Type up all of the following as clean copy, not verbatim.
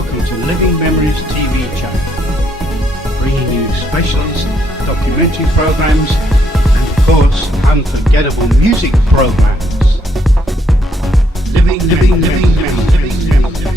Welcome to Living Memories TV channel, bringing you specialist documentary programs and of course unforgettable music programs. Living Memories. Living Memories. Living Memories.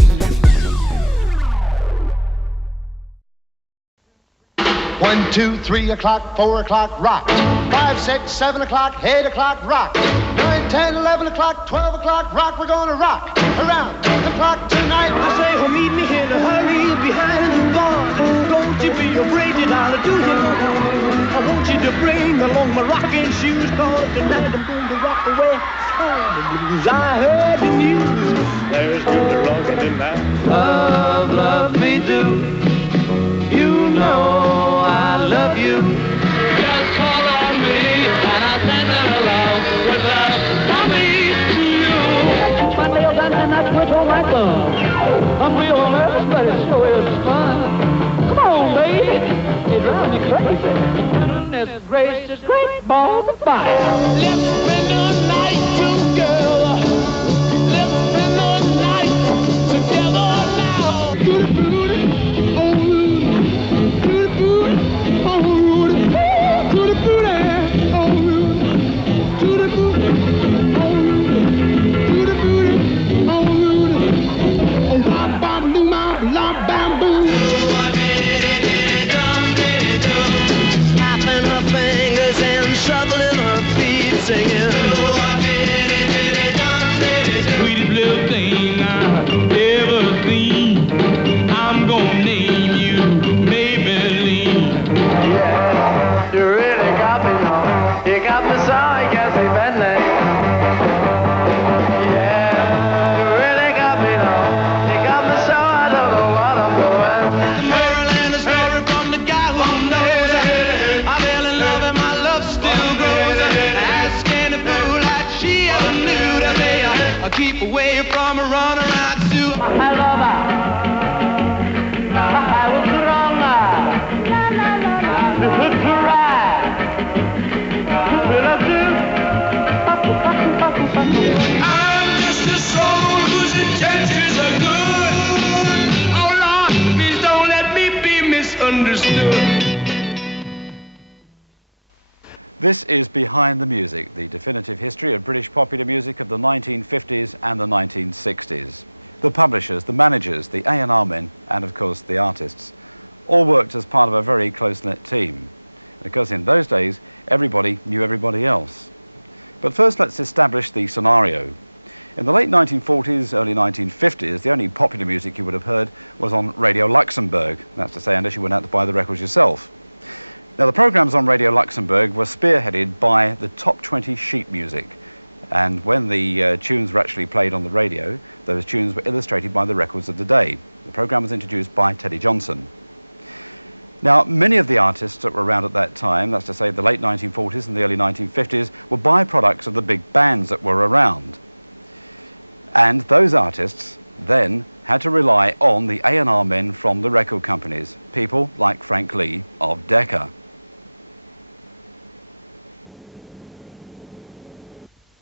1, 2, 3 o'clock, 4 o'clock, rock. 5, 6, 7 o'clock, 8 o'clock, rock. 9, 10, 11 o'clock, 12 o'clock, rock. We're gonna rock around the clock tonight. I say, well, meet me in a hurry behind the bar. Don't you be afraid that I'll do you no harm. I want you to bring along my rocking shoes, cause tonight I'm going to rock away all the blues. I heard the news, there's good rocking tonight. Love, love me do. You know I love you. Just call on me and I'll send it along with love for me to you. My nails and I twitch on my thumb. I'm real nervous, but it sure is fun. Come on, baby. It drives me crazy. Goodness gracious, great balls of fire. Let's spend the night together. Let's spend the night together now. Booty, booty, oh, booty, booty, oh, booty, booty, booty, oh, booty, booty, booty, oh, booty, booty, oh, booty, oh, bam, bam, boom, bam, bam, bam, boom. Snapping her fingers and shuffling her feet, singing. Sweetest little thing I've ever seen. I'm gonna name you Maybelline. Yeah, you really got me on. You got me so I guess we been there. Yeah, you really got me on. You got me so I don't know what I'm doing. Maryland is story from the guy who knows it. I fell in love and my love still grows. Ask any fool like she ever knew to me. I keep away from a run around Sue. I love her. I was wrong. La la la la. This is right. I'm just a soul whose intentions are good. Oh Lord, please don't let me be misunderstood. This is Behind the Music, the definitive history of British popular music of the 1950s and the 1960s. The publishers, the managers, the A&R men, and of course the artists, all worked as part of a very close-knit team. Because in those days, everybody knew everybody else. But first let's establish the scenario. In the late 1940s, early 1950s, the only popular music you would have heard was on Radio Luxembourg. That's to say, unless you went out to buy the records yourself. Now, the programs on Radio Luxembourg were spearheaded by the top 20 sheet music. And when the tunes were actually played on the radio, those tunes were illustrated by the records of the day. The program was introduced by Teddy Johnson. Now, many of the artists that were around at that time, that's to say the late 1940s and the early 1950s, were byproducts of the big bands that were around. And those artists then had to rely on the A&R men from the record companies, people like Frank Lee of Decca.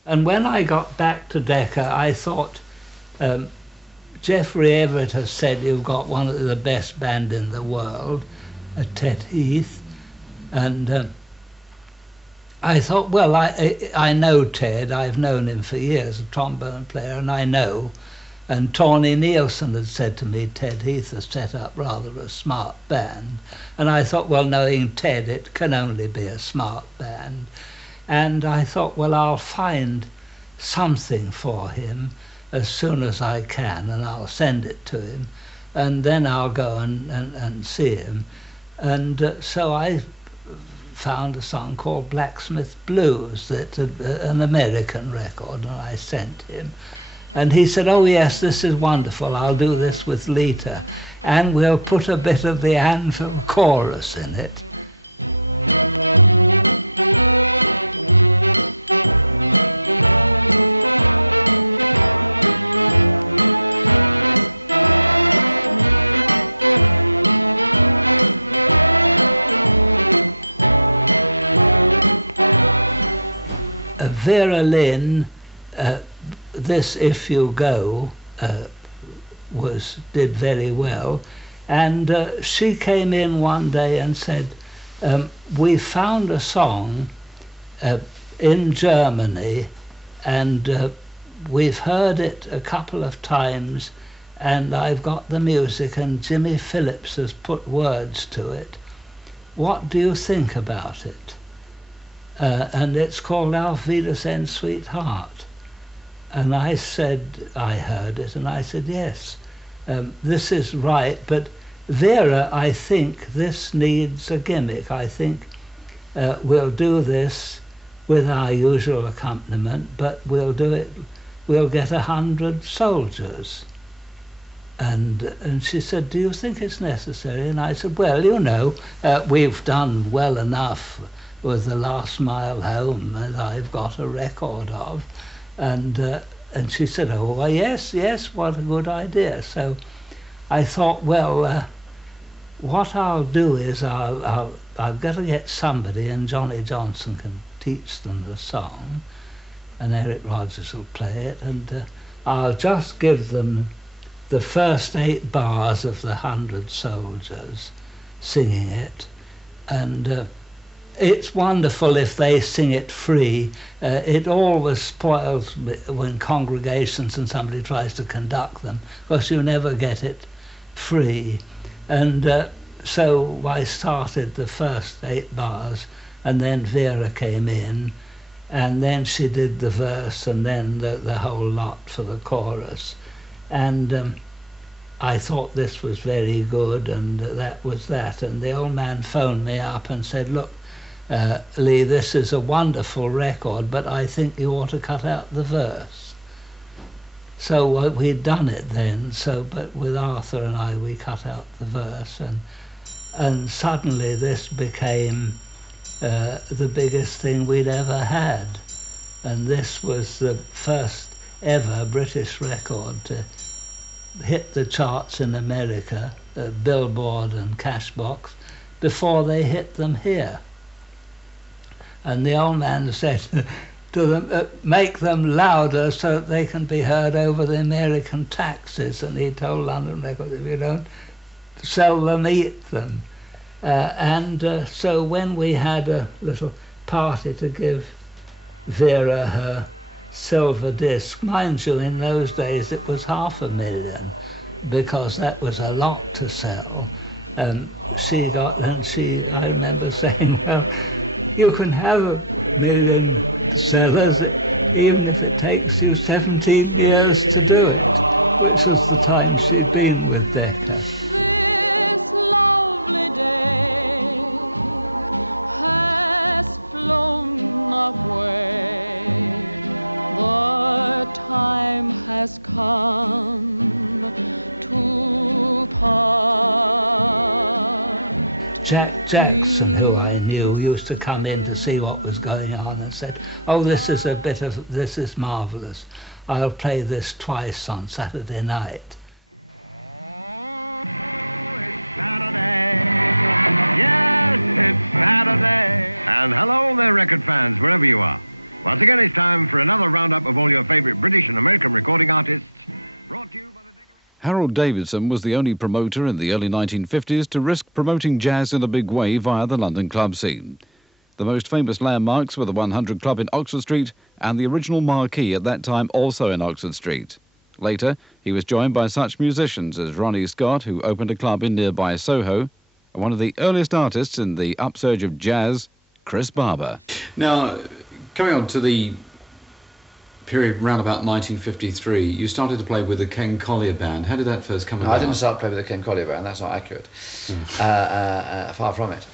And when I got back to Decca, I thought, Jeffrey Everett has said you've got one of the best band in the world, Ted Heath. And I thought, well, I know Ted, I've known him for years, a trombone player, and I know. And Tawny Nielsen had said to me, Ted Heath has set up rather a smart band. And I thought, well, knowing Ted, it can only be a smart band. And I thought, well, I'll find something for him as soon as I can, and I'll send it to him, and then I'll go and see him. And so I found a song called Blacksmith Blues, that's an American record, and I sent him. And he said, oh yes, this is wonderful, I'll do this with Lita, and we'll put a bit of the anthem chorus in it. Vera Lynn, this If You Go, did very well. And she came in one day and said, we found a song in Germany, and we've heard it a couple of times, and I've got the music, and Jimmy Phillips has put words to it. What do you think about it? And it's called Auf Wiedersehen, Sweetheart. And I said, I heard it, and I said, yes, this is right, but Vera, I think this needs a gimmick. I think we'll do this with our usual accompaniment, but we'll get 100 soldiers. And she said, do you think it's necessary? And I said, well, you know, we've done well enough with The Last Mile Home that I've got a record of. And she said, oh, well, yes, what a good idea. So I thought, well, what I'll do is I'll get somebody, and Johnny Johnson can teach them the song, and Eric Rogers will play it, and I'll just give them the first 8 bars of the 100 soldiers singing it. And it's wonderful if they sing it free. It always spoils when congregations and somebody tries to conduct them, because you never get it free. And so I started the first 8 bars, and then Vera came in, and then she did the verse, and then the whole lot for the chorus. And I thought this was very good, and that was that. And the old man phoned me up and said, look, Lee, this is a wonderful record, but I think you ought to cut out the verse. So we'd done it then, but with Arthur and I, we cut out the verse, and suddenly this became the biggest thing we'd ever had. And this was the first ever British record to hit the charts in America, Billboard and Cashbox, before they hit them here. And the old man said to them, make them louder so that they can be heard over the American taxis. And he told London Records, if you don't sell them, eat them. So when we had a little party to give Vera her silver disc, mind you, in those days it was $500,000, because that was a lot to sell. I remember saying, well, you can have 1 million sellers even if it takes you 17 years to do it, which was the time she'd been with Decca. This lovely day has flown away. The time has come to part. Jack Jackson, who I knew, used to come in to see what was going on and said, oh, this is marvellous. I'll play this twice on Saturday night. Oh, it's Saturday. Yes, it's Saturday. And hello there, record fans, wherever you are. Once again, it's time for another roundup of all your favourite British and American recording artists, brought to you by the... Harold Davidson was the only promoter in the early 1950s to risk promoting jazz in a big way via the London club scene. The most famous landmarks were the 100 Club in Oxford Street and the original Marquee, at that time also in Oxford Street. Later, he was joined by such musicians as Ronnie Scott, who opened a club in nearby Soho, and one of the earliest artists in the upsurge of jazz, Chris Barber. Now, coming on to the period around about 1953, you started to play with the Ken Collier Band. How did that first come about? I didn't start playing with the Ken Collier Band, that's not accurate. Far from it.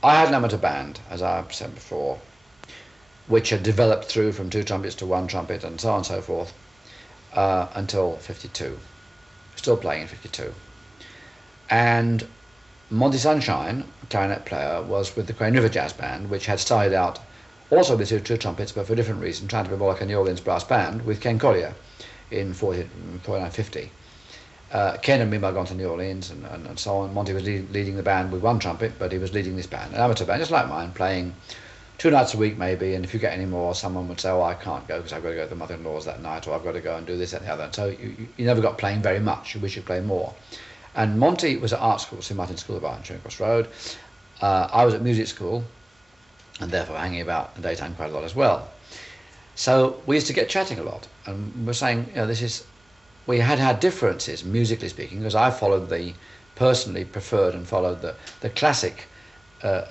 I had an amateur band, as I've said before, which had developed through from 2 trumpets to 1 trumpet and so on and so forth, until 52. Still playing in 52. And Monty Sunshine, clarinet player, was with the Crane River Jazz Band, which had started out also with 2 trumpets, but for a different reason, trying to be more like a New Orleans brass band with Ken Collier in 49-50. Ken and me had gone to New Orleans and so on. Monty was leading the band with 1 trumpet, but he was leading this band, an amateur band, just like mine, playing 2 nights a week maybe, and if you get any more, someone would say, oh, I can't go because I've got to go to the mother-in-law's that night, or I've got to go and do this, that, and the other. And so you never got playing very much. You wish you played more. And Monty was at art school, St Martin's School of Art in Charing Cross Road. I was at music school, and therefore hanging about in the daytime quite a lot as well. So we used to get chatting a lot, and we're saying, we had differences, musically speaking, because I followed personally preferred and followed the classic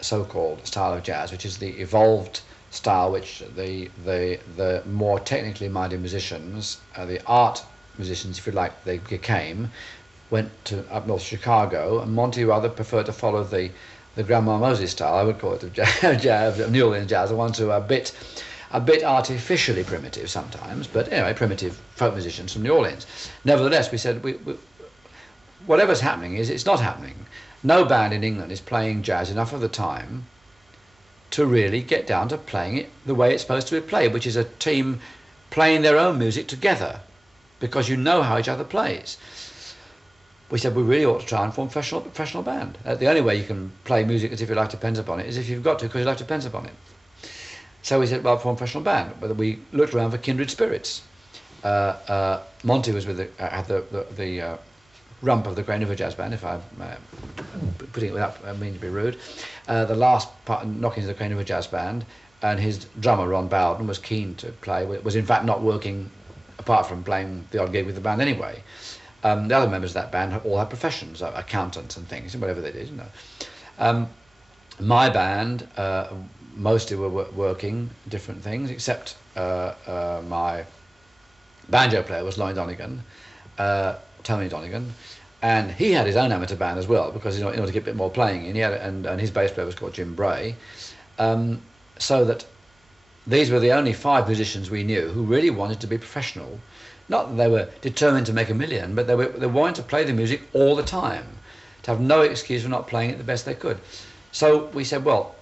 so-called style of jazz, which is the evolved style which the more technically minded musicians, the art musicians, if you like, they became, went to up north Chicago, and Monty rather preferred to follow the Grandma Moses style. I would call it the jazz, New Orleans jazz, the ones who are a bit artificially primitive sometimes, but anyway, primitive folk musicians from New Orleans. Nevertheless, we said, whatever's happening it's not happening. No band in England is playing jazz enough of the time to really get down to playing it the way it's supposed to be played, which is a team playing their own music together, because you know how each other plays. We said we really ought to try and form a professional band. The only way you can play music as if your life depends upon it is if you've got to, because your life depends upon it. So we said, well, form a professional band. But we looked around for kindred spirits. Monty was with had the rump of the Crane River Jazz Band, if I'm putting it without meaning to be rude. The last part, knock into the Crane River Jazz Band, and his drummer, Ron Bowden, was keen to play, was in fact not working apart from playing the odd gig with the band anyway. The other members of that band all had professions, accountants and things, whatever they did, My band, mostly were working different things, except my banjo player was Tony Donegan, and he had his own amateur band as well, because in order to get a bit more playing in, and his bass player was called Jim Bray, so that these were the only 5 musicians we knew who really wanted to be professional. Not that they were determined to make a million, but they wanted to play the music all the time, to have no excuse for not playing it the best they could. So we said, well,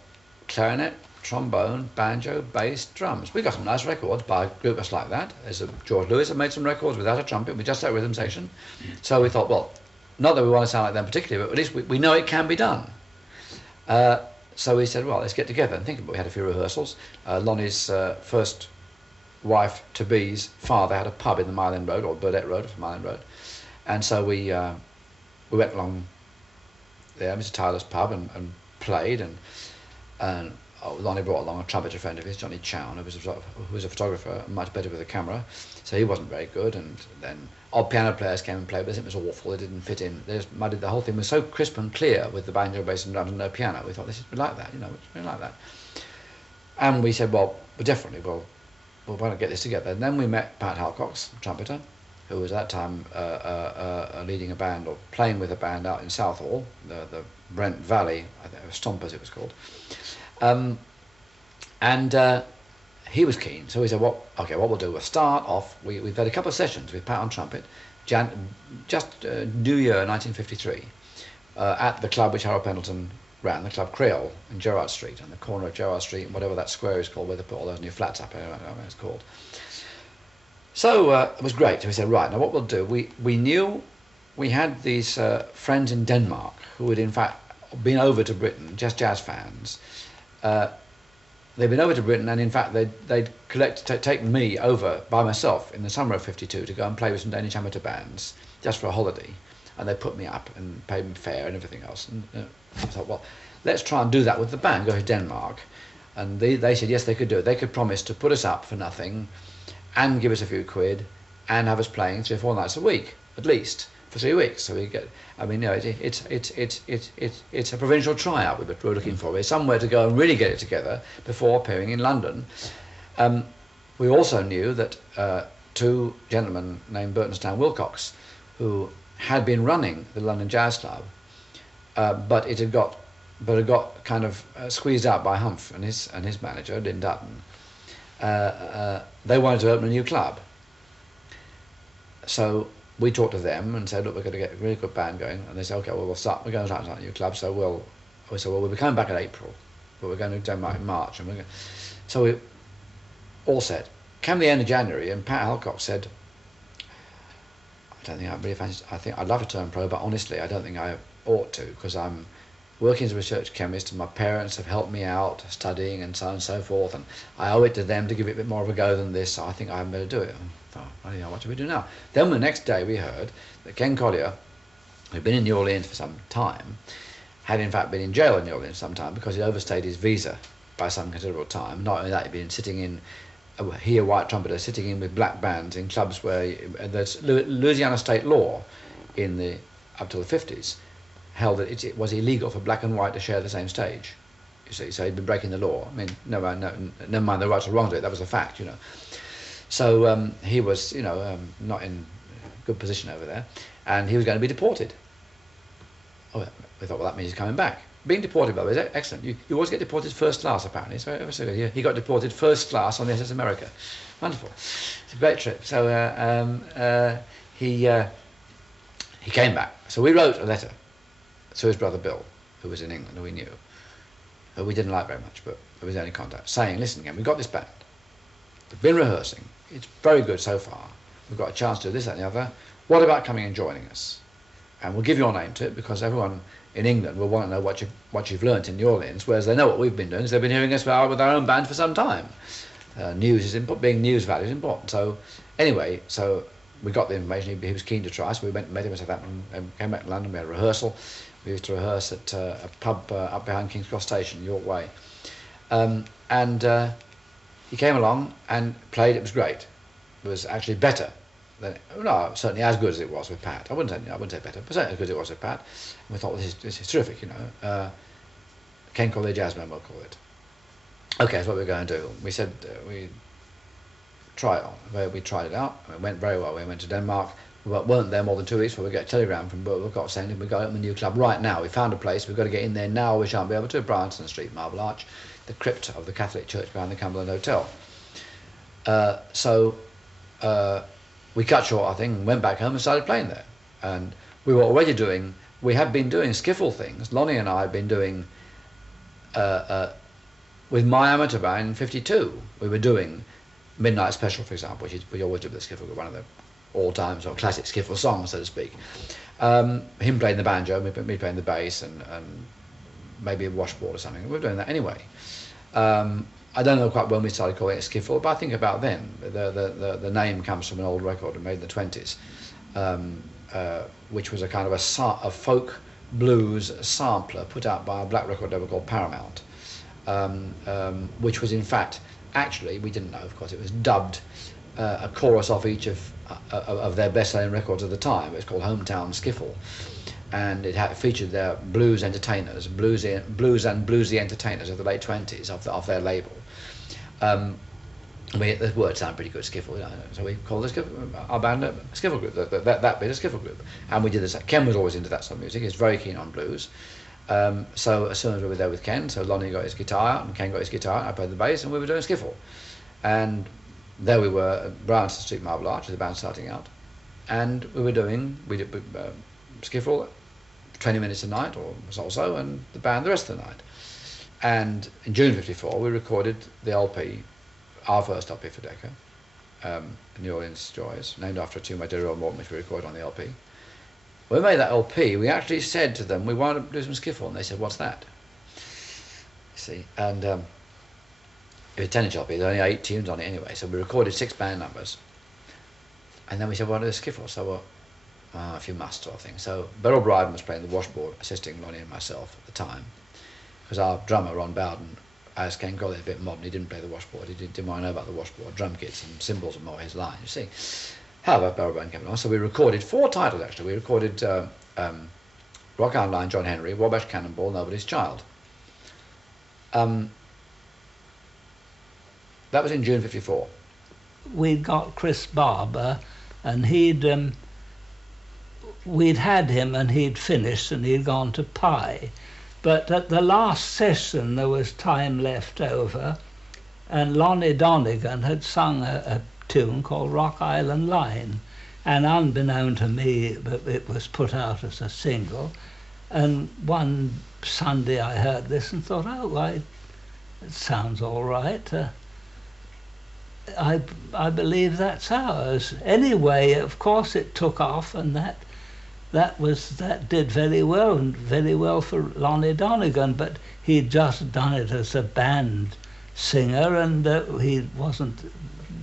clarinet, trombone, banjo, bass, drums. We got some nice records by groups like that. There's George Lewis had made some records without a trumpet, with just that rhythm section. So we thought, well, not that we want to sound like them particularly, but at least we know it can be done. So we said, well, let's get together and think about it. We had a few rehearsals. Lonnie's first wife-to-be's father had a pub in the Mile End Road, or Burdett Road, Mile End Road. And so we went along there, Mr. Tyler's pub, and played, and Lonnie brought along a trumpeter friend of his, Johnny Chown, who was a photographer, much better with a camera, so he wasn't very good. And then odd piano players came and played with us. It was awful. It didn't fit in. The whole thing was so crisp and clear with the banjo, bass, and drums, and no piano. We thought, we like that, we like that. And we said, well, definitely, well, why not get this together? And then we met Pat Halcox, trumpeter, who was at that time leading a band, or playing with a band out in Southall, the Brent Valley, I think, Stompers it was called. And he was keen, so we said, what we'll do, we'll start off, we've had a couple of sessions with Pat on trumpet, New Year 1953, at the club which Harold Pendleton ran, the Club Creole in Gerrard Street, on the corner of Gerrard Street, and whatever that square is called, where they put all those new flats up, I don't know what it's called. So it was great. So we said, right, now what we'll do, we knew we had these friends in Denmark who had in fact been over to Britain, just jazz fans. They'd been over to Britain, and in fact they'd taken me over by myself in the summer of '52 to go and play with some Danish amateur bands just for a holiday, and they put me up and paid me fare and everything else. And I thought, well, let's try and do that with the band, go to Denmark. And they said yes, they could do it. They could promise to put us up for nothing and give us a few quid and have us playing 3 or 4 nights a week, at least, for 3 weeks. So we get, it's a provincial tryout we're looking for. It's somewhere to go and really get it together before appearing in London. We also knew that 2 gentlemen named Burtonstown Wilcox, who had been running the London Jazz Club, but it had got kind of squeezed out by Humph and his manager, Lynn Dutton. They wanted to open a new club. So we talked to them and said, look, we're going to get a really good band going. And they said, okay, well, we're going to start a new club. So we said, well, we'll be coming back in April, but we're going to Denmark in March. So we all said, came the end of January, and Pat Halcock said, I don't think I really fancy, I think I'd love to turn pro, but honestly, I don't think I ought to, because I'm working as a research chemist, and my parents have helped me out studying and so on and so forth, and I owe it to them to give it a bit more of a go than this, so I think I better do it. I thought, well, what do we do now? Then the next day we heard that Ken Collier, who'd been in New Orleans for some time, had in fact been in jail in New Orleans some time because he'd overstayed his visa by some considerable time. Not only that, he'd been sitting in, he, a white trumpeter, sitting in with black bands in clubs where there's Louisiana state law in the up till the 50s held that it was illegal for black and white to share the same stage. You see, so he'd been breaking the law. I mean, never mind the rights or wrongs of it. That was a fact, you know. So he was, you know, not in good position over there, and he was going to be deported. Oh, we thought, well, that means he's coming back. Being deported, by the way, is excellent. You always get deported first class, apparently. So he got deported first class on the SS America. Wonderful. It's a great trip. So he came back. So we wrote a letter to his brother Bill, who was in England, who we knew, who we didn't like very much, but it was the only contact, saying, listen, again, we've got this band. We've been rehearsing. It's very good so far. We've got a chance to do this, that, and the other. What about coming and joining us? And we'll give your name to it, because everyone in England will want to know what you've learnt in New Orleans, whereas they know what we've been doing, because they've been hearing us with our own band for some time. News is important, being news value is important. So anyway, so we got the information. He was keen to try, so we met him at Southampton and came back to London. We had a rehearsal. We used to rehearse at a pub up behind King's Cross Station, York Way. He came along and played. It was great. It was actually better than, no, certainly as good as it was with Pat. I wouldn't say better, but certainly as good as it was with Pat. And we thought, well, this is terrific, you know. Ken Collier Jazzman, we'll call it. Okay, that's what we're going to do. We said we try it on. We tried it out. It went very well. We went to Denmark. We weren't there more than 2 weeks before we get a telegram from Wilcox saying we've got to open a new club right now. We found a place. We've got to get in there now. We shan't be able to. Bryanston Street, Marble Arch, the crypt of the Catholic Church behind the Cumberland Hotel. So we cut short our thing and went back home and started playing there. And we were already we had been doing skiffle things. Lonnie and I had been doing, with my amateur band in '52, we were doing Midnight Special, for example, which we always do with the skiffle, one of the all-time sort of classic skiffle songs, so to speak. Him playing the banjo, me playing the bass, and maybe a washboard or something. We were doing that anyway. I don't know quite when we started calling it skiffle, but I think about then. The name comes from an old record made in the 20s, which was a kind of a folk blues sampler put out by a black record label called Paramount, which was in fact, actually, we didn't know, of course, it was dubbed a chorus off each of their best-selling records at the time. It was called Hometown Skiffle, and it featured their blues entertainers, blues and bluesy entertainers of the late 20s of their label. The word sounded pretty good, skiffle, you know, so we called our band a skiffle group, that bit a skiffle group, and we did this. Ken was always into that sort of music. He was very keen on blues. So as soon as we were there with Ken, so Lonnie got his guitar out and Ken got his guitar, and I played the bass, and we were doing skiffle. And there we were at Bryanston Street, Marble Arch, the band starting out, and we did skiffle 20 minutes a night or so, and the band the rest of the night. And in June '54 we recorded the LP, our first LP for Decca, New Orleans Joys, named after a tune by Dear Earl Morton, which we recorded on the LP. When we made that LP, we actually said to them, we wanted to do some skiffle, and they said, what's that? You see, and it was a 10-inch LP, there were only 8 tunes on it anyway, so we recorded 6 band numbers. And then we said, we want to do a skiffle, so if you must, sort of thing. So Beryl Bryden was playing the washboard, assisting Lonnie and myself at the time, because our drummer, Ron Bowden, as Ken Collier, a bit modern, he didn't play the washboard, he didn't want to know about the washboard, drum kits and cymbals and more his line, you see. However, Beryl Bryden came along, so we recorded 4 titles actually. We recorded Rock Island Line, John Henry, Wabash Cannonball, Nobody's Child. That was in June '54. We'd got Chris Barber, and we'd had him and he'd finished and he'd gone to Pye. But at the last session there was time left over, and Lonnie Donegan had sung a tune called Rock Island Line, and unbeknown to me it was put out as a single. And one Sunday I heard this and thought, oh, why, it sounds all right. I believe that's ours. Anyway, of course it took off, and that that did very well, and very well for Lonnie Donegan, but he'd just done it as a band singer, and he wasn't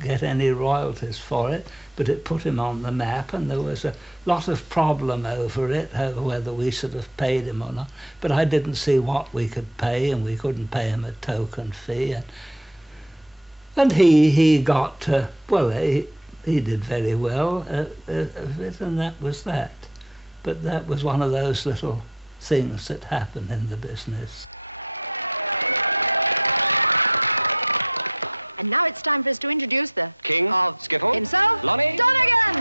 get any royalties for it, but it put him on the map, and there was a lot of problem over it, whether we should have paid him or not, but I didn't see what we could pay, and we couldn't pay him a token fee, and he got, he did very well of it, and that was that. But that was one of those little things that happen in the business. And now it's time for us to introduce the King of Skiffle himself, Lonnie Donegan!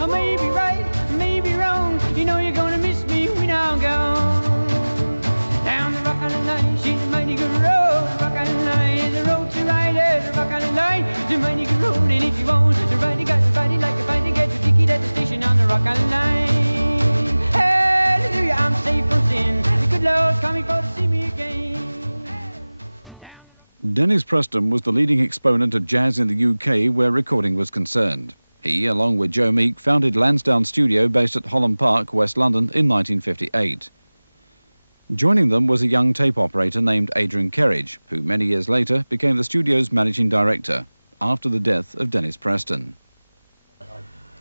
I may be right, may be wrong. You know you're gonna miss me when I'm gone. Down the Rock Island Line, she's a mighty good road. Rock Island Line is a road to ride it. Rock Island Line is a mighty good road. And if you want to ride, you got to ride it like a fight to get your ticket at the station on the Rock Island Line. Hallelujah, I'm safe from sin. The good Lord's coming for to see me again. Dennis Preston was the leading exponent of jazz in the UK where recording was concerned. He, along with Joe Meek, founded Lansdowne Studio based at Holland Park, West London in 1958. Joining them was a young tape operator named Adrian Kerridge, who many years later became the studio's managing director, after the death of Dennis Preston.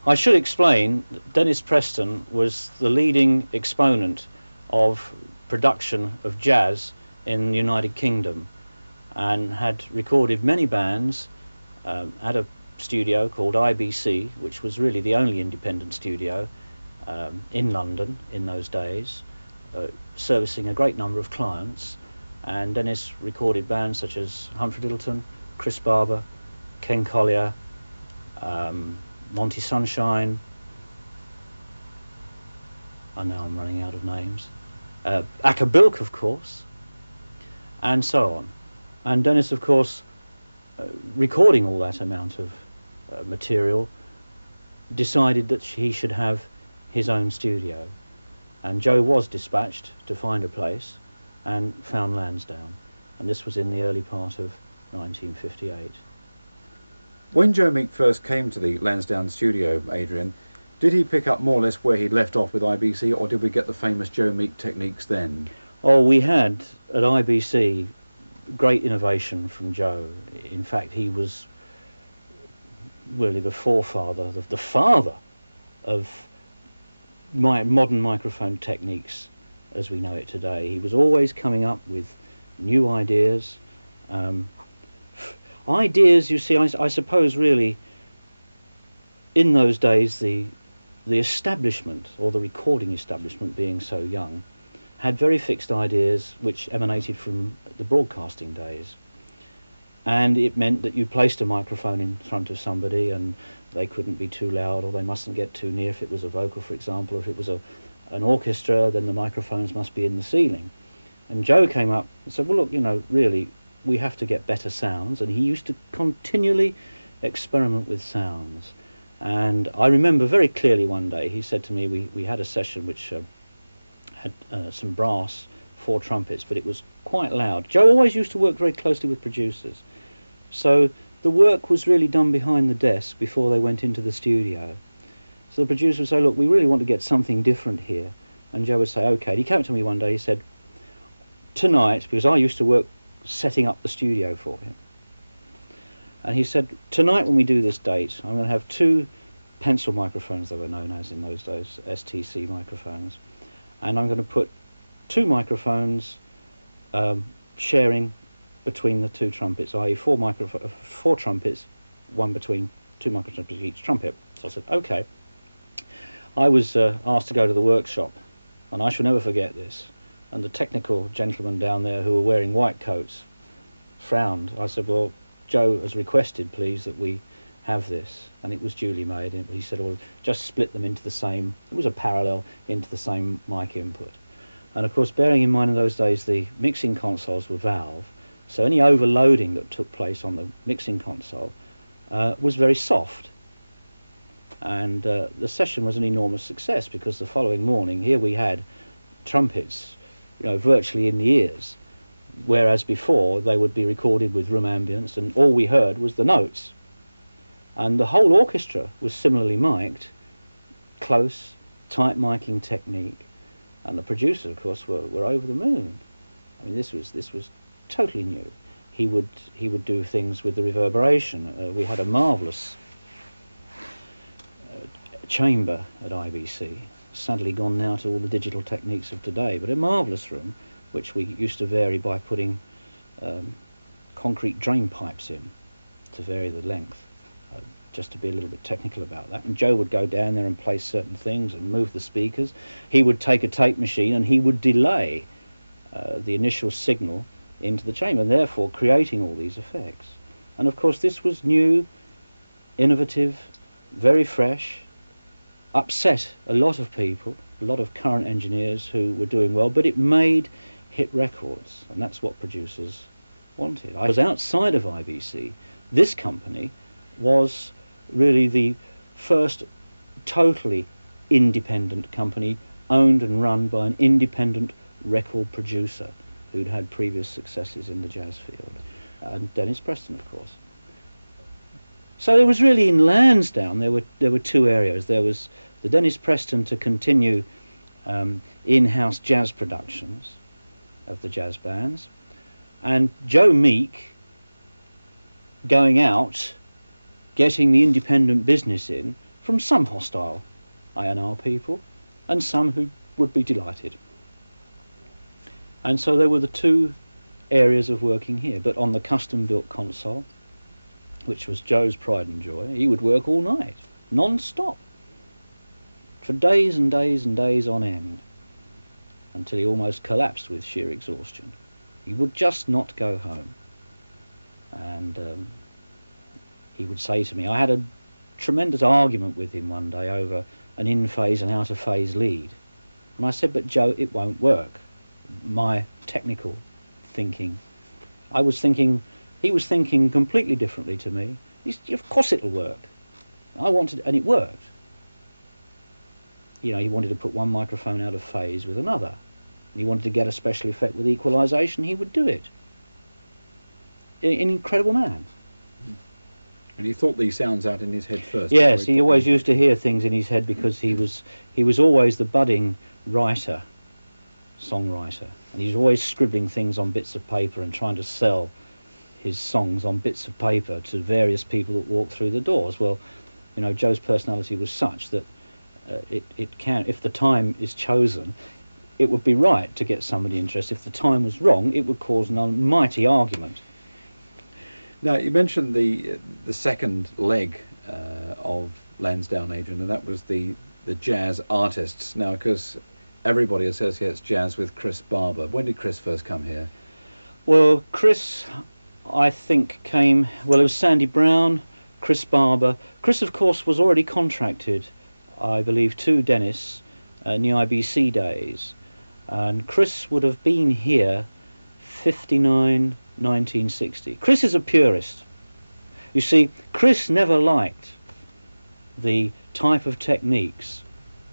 I should explain that Dennis Preston was the leading exponent of production of jazz in the United Kingdom and had recorded many bands at a studio called IBC, which was really the only independent studio in London in those days, servicing a great number of clients. And Dennis recorded bands such as Humphrey Littleton, Chris Barber, Ken Collier, Monty Sunshine, and now I'm running out of names, Acker Bilk, of course, and so on. And Dennis, of course, recording all that amount of material, decided that he should have his own studio. And Joe was dispatched to find a place and found Lansdowne. And this was in the early part of 1958. When Joe Meek first came to the Lansdowne studio, Adrian, did he pick up more or less where he'd left off with IBC, or did we get the famous Joe Meek techniques then? Oh, we had at IBC great innovation from Joe. In fact, he was really the forefather, the father of modern microphone techniques as we know it today. He was always coming up with new ideas. Ideas, you see, I suppose really in those days the establishment, or the recording establishment being so young, had very fixed ideas which emanated from the broadcasting days. And it meant that you placed a microphone in front of somebody and they couldn't be too loud, or they mustn't get too near if it was a vocal, for example, or if it was an orchestra, then the microphones must be in the ceiling. And Joe came up and said, well, look, you know, really, we have to get better sounds, and he used to continually experiment with sounds. And I remember very clearly one day he said to me, we had a session which had some brass, 4 trumpets, but it was quite loud. Joe always used to work very closely with producers, so the work was really done behind the desk before they went into the studio. So the producer would say, look, we really want to get something different here, and Joe would say, okay. And he came to me one day, he said, tonight, because I used to work setting up the studio for him, and he said, tonight when we do this date, I'm going to have 2 pencil microphones, they were known as in those days, STC microphones, and I'm going to put 2 microphones sharing between the 2 trumpets, i.e. 4 trumpets, one between 2 microphones each trumpet. So I said, okay. I was asked to go to the workshop, and I shall never forget this, and the technical gentlemen down there who were wearing white coats frowned. I said, well, Joe has requested, please, that we have this, and it was duly made. And he said, well, just split them into the same, it was a parallel, into the same mic input. And of course, bearing in mind in those days the mixing consoles were valve, so any overloading that took place on the mixing console was very soft. And the session was an enormous success, because the following morning here we had trumpets, you know, virtually in the ears, whereas before they would be recorded with room ambience and all we heard was the notes. And the whole orchestra was similarly mic'd, close, tight miking technique, and the producers, of course, were over the moon. I mean, this was totally new. He would do things with the reverberation. We had a marvellous chamber at IBC, sadly gone now to all the digital techniques of today, but a marvellous room, which we used to vary by putting concrete drain pipes in to vary the length, just to be a little bit technical about that. And Joe would go down there and place certain things and move the speakers. He would take a tape machine and he would delay the initial signal into the chamber, therefore creating all these effects. And of course this was new, innovative, very fresh, upset a lot of people, a lot of current engineers who were doing well, but it made hit records, and that's what producers wanted. I was outside of IBC. This company was really the first totally independent company, owned and run by an independent record producer who'd had previous successes in the jazz field, and Dennis Preston, of course. So there was really, in Lansdowne, there were two areas. There was the Dennis Preston to continue in-house jazz productions of the jazz bands, and Joe Meek going out, getting the independent business in from some hostile A&R people and some who would be delighted. And so there were the two areas of working here. But on the custom-built console, which was Joe's pride and joy, he would work all night, non-stop, for days and days and days on end, until he almost collapsed with sheer exhaustion. He would just not go home. And he would say to me, I had a tremendous argument with him one day over an in-phase and out-of-phase lead. And I said, but Joe, it won't work. My technical thinking. He was thinking completely differently to me. Of course it'll work. I wanted, and it worked. You know, he wanted to put one microphone out of phase with another. He wanted to get a special effect with equalization, he would do it. An incredible man. And he thought these sounds out in his head first. Yes, he always used to hear things in his head because he was always the budding writer, songwriter, and he was always scribbling things on bits of paper and trying to sell his songs on bits of paper to various people that walked through the doors. Well, you know, Joe's personality was such that it can, if the time is chosen, it would be right to get somebody interested. If the time was wrong, it would cause an almighty argument. Now, you mentioned the second leg of Lansdowne, Adrian, and that was the jazz artists. Now, because everybody associates jazz with Chris Barber. When did Chris first come here? Well, Chris, I think, came... Well, it was Sandy Brown, Chris Barber. Chris, of course, was already contracted, I believe, to Dennis in the IBC days. And Chris would have been here 59, 1960. Chris is a purist. You see, Chris never liked the type of techniques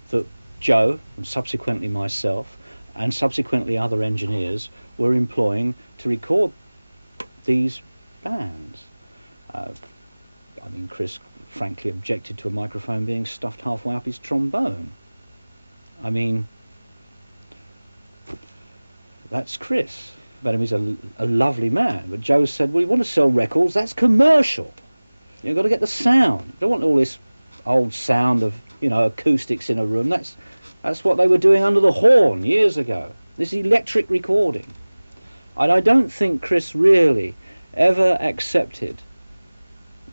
that Joe, and subsequently myself, and subsequently other engineers were employing to record these bands. I mean, Chris frankly objected to a microphone being stuffed halfway up his trombone. I mean, that's Chris. But he's a lovely man. But Joe said, well, you want to sell records, that's commercial. You've got to get the sound. You don't want all this old sound of, you know, acoustics in a room. That's what they were doing under the horn years ago. This electric recording. And I don't think Chris really ever accepted,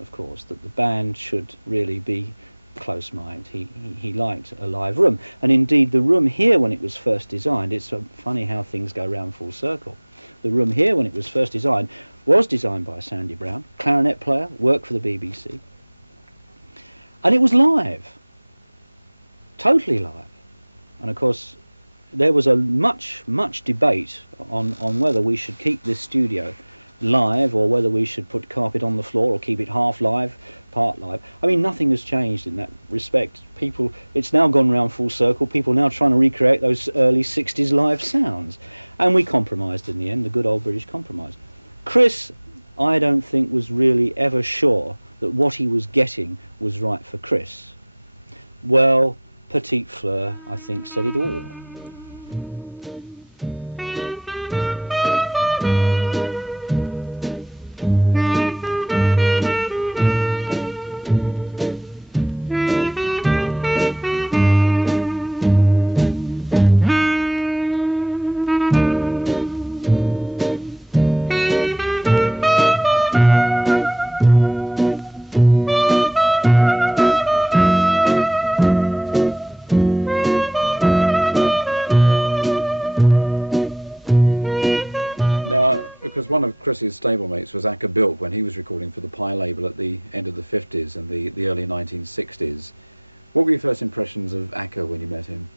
of course, that the band should really be close-mic'd. He liked a live room. And indeed, the room here, when it was first designed, it's funny how things go round full circle. The room here, when it was first designed, was designed by Sandy Brown, clarinet player, worked for the BBC. And it was live. Totally live. And of course, there was a much debate on whether we should keep this studio live or whether we should put carpet on the floor or keep it half live. part live. I mean, nothing has changed in that respect. People, it's now gone round full circle. People now trying to recreate those early 60s live sounds. And we compromised in the end, the good old British compromise. Chris, I don't think, was really ever sure that what he was getting was right for Chris. Well, Petite Fleur, I think, said it all. Because one of Chris's stablemates was Acker Bilk when he was recording for the Pie label at the end of the 50s and the early 1960s. What were your first impressions of Acker when you met him?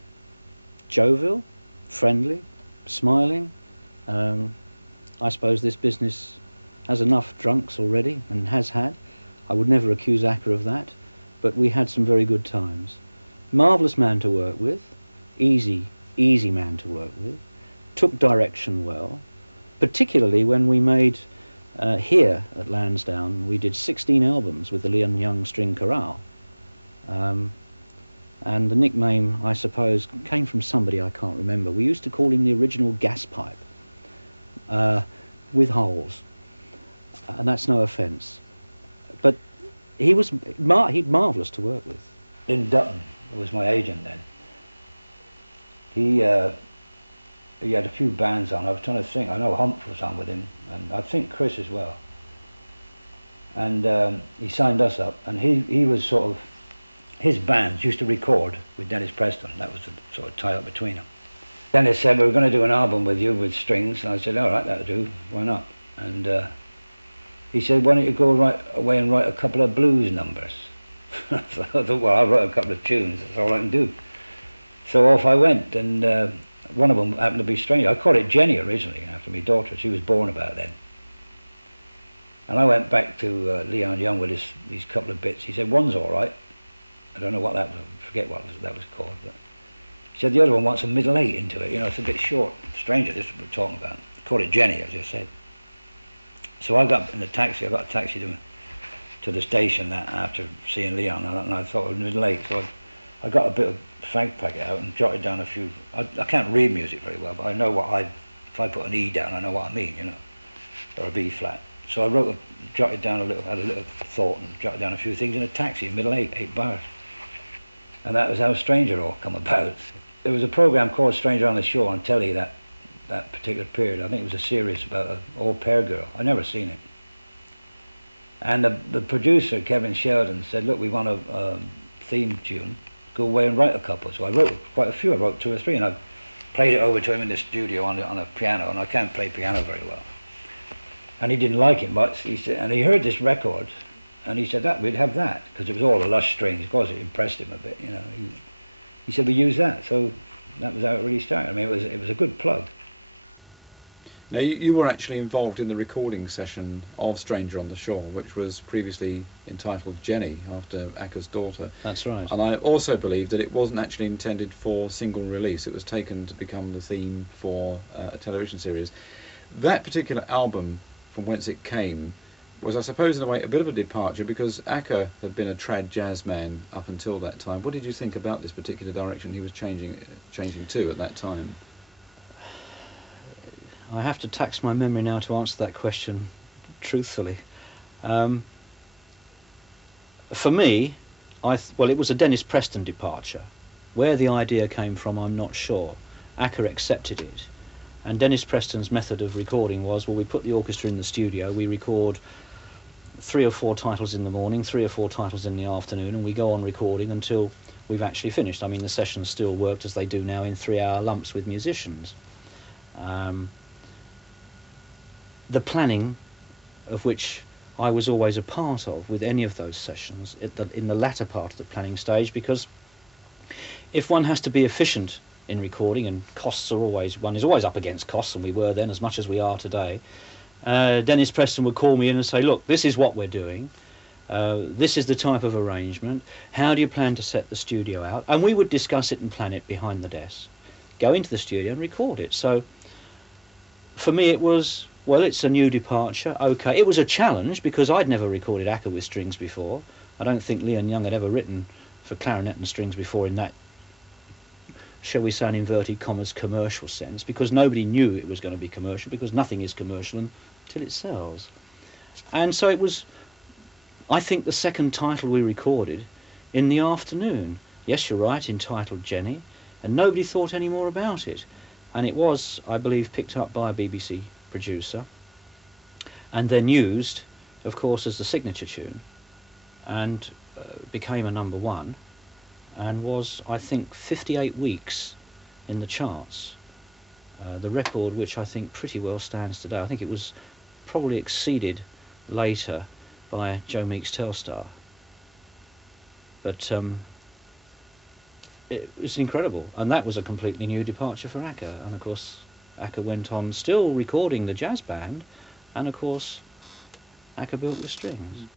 Jovial, friendly, smiling. I suppose this business has enough drunks already, and has had. I would never accuse Acker of that, but we had some very good times. Marvellous man to work with, easy man to work with, took direction well. Particularly when we made, here at Lansdowne, we did 16 albums with the Leon Young String Chorale. And the nickname, I suppose, came from somebody I can't remember. We used to call him the original gas pipe, with holes. And that's no offence. But he'd marvellous to work with. Lynn Dutton was my agent then. He had a few bands on. I was trying to think. I know Hump was on with him, and I think Chris as well. And he signed us up, and he was sort of, his bands used to record with Dennis Preston. That was the sort of tie-up between them. Dennis said, we're going to do an album with you with strings, and I said, all right, that'll do, why not? And he said, why don't you go right away and write a couple of blues numbers? I thought, well, I'll write a couple of tunes, that's all I can do. So off I went, and one of them happened to be Stranger. I called it Jenny originally, after my daughter. She was born about then. And I went back to Leon Young with these couple of bits. He said, one's all right. I don't know what that was, I forget what that was called. But he said the other one wants a middle eight into it. You know, it's a bit short. Stranger, this is what we're talking about. I called it Jenny, as I said. So I got in the taxi. I got a taxi to the station that after seeing Leon, and I thought it was middle eight. So I got a bit of fag packet out and jotted down a few. I can't read music very well, but I know if I put an E down, I know what I mean, you know, or a B flat. So I jotted down had a little thought and jotted down a few things in a taxi, middle eight bars. And that was how Stranger all come about. There was a program called Stranger on the Shore on telly that particular period. I think it was a series about an au pair girl. I never seen it. And the producer, Kevin Sheldon, said, look, we want a theme tune. Go away and write a couple. So I wrote quite a few. I wrote 2 or 3, and I played it over to him in the studio on a piano, and I can't play piano very well. And he didn't like it much. He said, and he heard this record, and he said that we'd have that, because it was all the lush strings. Of course, it impressed him a bit, you know. He said we use that. So that was how it really started. I mean, it was a good plug. Now, you were actually involved in the recording session of Stranger on the Shore, which was previously entitled Jenny, after Acker's daughter. That's right. And I also believe that it wasn't actually intended for single release. It was taken to become the theme for a television series. That particular album, from whence it came, was, I suppose, in a way, a bit of a departure, because Acker had been a trad jazz man up until that time. What did you think about this particular direction he was changing to at that time? I have to tax my memory now to answer that question truthfully. For me, it was a Dennis Preston departure. Where the idea came from, I'm not sure. Acker accepted it. And Dennis Preston's method of recording was, well, we put the orchestra in the studio, we record 3 or 4 titles in the morning, 3 or 4 titles in the afternoon, and we go on recording until we've actually finished. I mean, the sessions still worked as they do now in 3-hour lumps with musicians. The planning, of which I was always a part of with any of those sessions, in the latter part of the planning stage, because if one has to be efficient in recording, and one is always up against costs, and we were then as much as we are today, Dennis Preston would call me in and say, look, this is what we're doing, This is the type of arrangement. How do you plan to set the studio out? And we would discuss it and plan it behind the desk. Go into the studio and record it. So for me it was, well, it's a new departure, okay. It was a challenge because I'd never recorded Acker with strings before. I don't think Leon Young had ever written for clarinet and strings before in that, shall we say, in inverted commas, commercial sense, because nobody knew it was going to be commercial, because nothing is commercial until it sells. And so it was, I think, the second title we recorded in the afternoon. Yes, you're right, entitled Jenny, and nobody thought any more about it. And it was, I believe, picked up by a BBC producer and then used, of course, as the signature tune, and became a #1 and was, I think, 58 weeks in the charts. The record, which I think pretty well stands today. I think it was probably exceeded later by Joe Meek's Telstar. But it was incredible, and that was a completely new departure for Acker. And of course Acker went on still recording the jazz band, and of course Acker built with strings.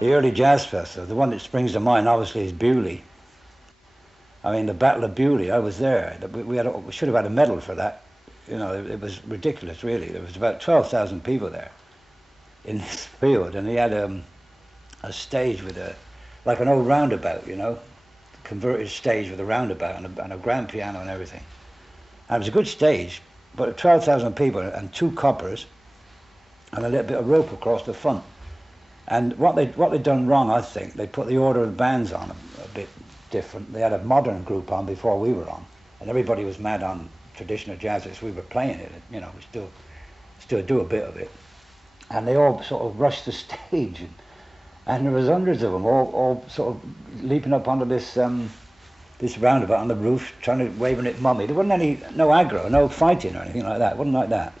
The early jazz festival, the one that springs to mind obviously is Bewley. I mean, the Battle of Bewley, I was there. We should have had a medal for that. You know, it was ridiculous, really. There was about 12,000 people there in this field, and he had a stage with like an old roundabout, you know, converted stage with a roundabout and a grand piano and everything. And it was a good stage, but 12,000 people and 2 coppers and a little bit of rope across the front. And what they'd done wrong, I think, they put the order of the bands on a bit different. They had a modern group on before we were on, and everybody was mad on traditional jazz as we were playing it. You know, we still do a bit of it. And they all sort of rushed the stage, and there was hundreds of them all sort of leaping up onto this roundabout on the roof, waving at mummy. There wasn't no aggro, no fighting or anything like that. It wasn't like that.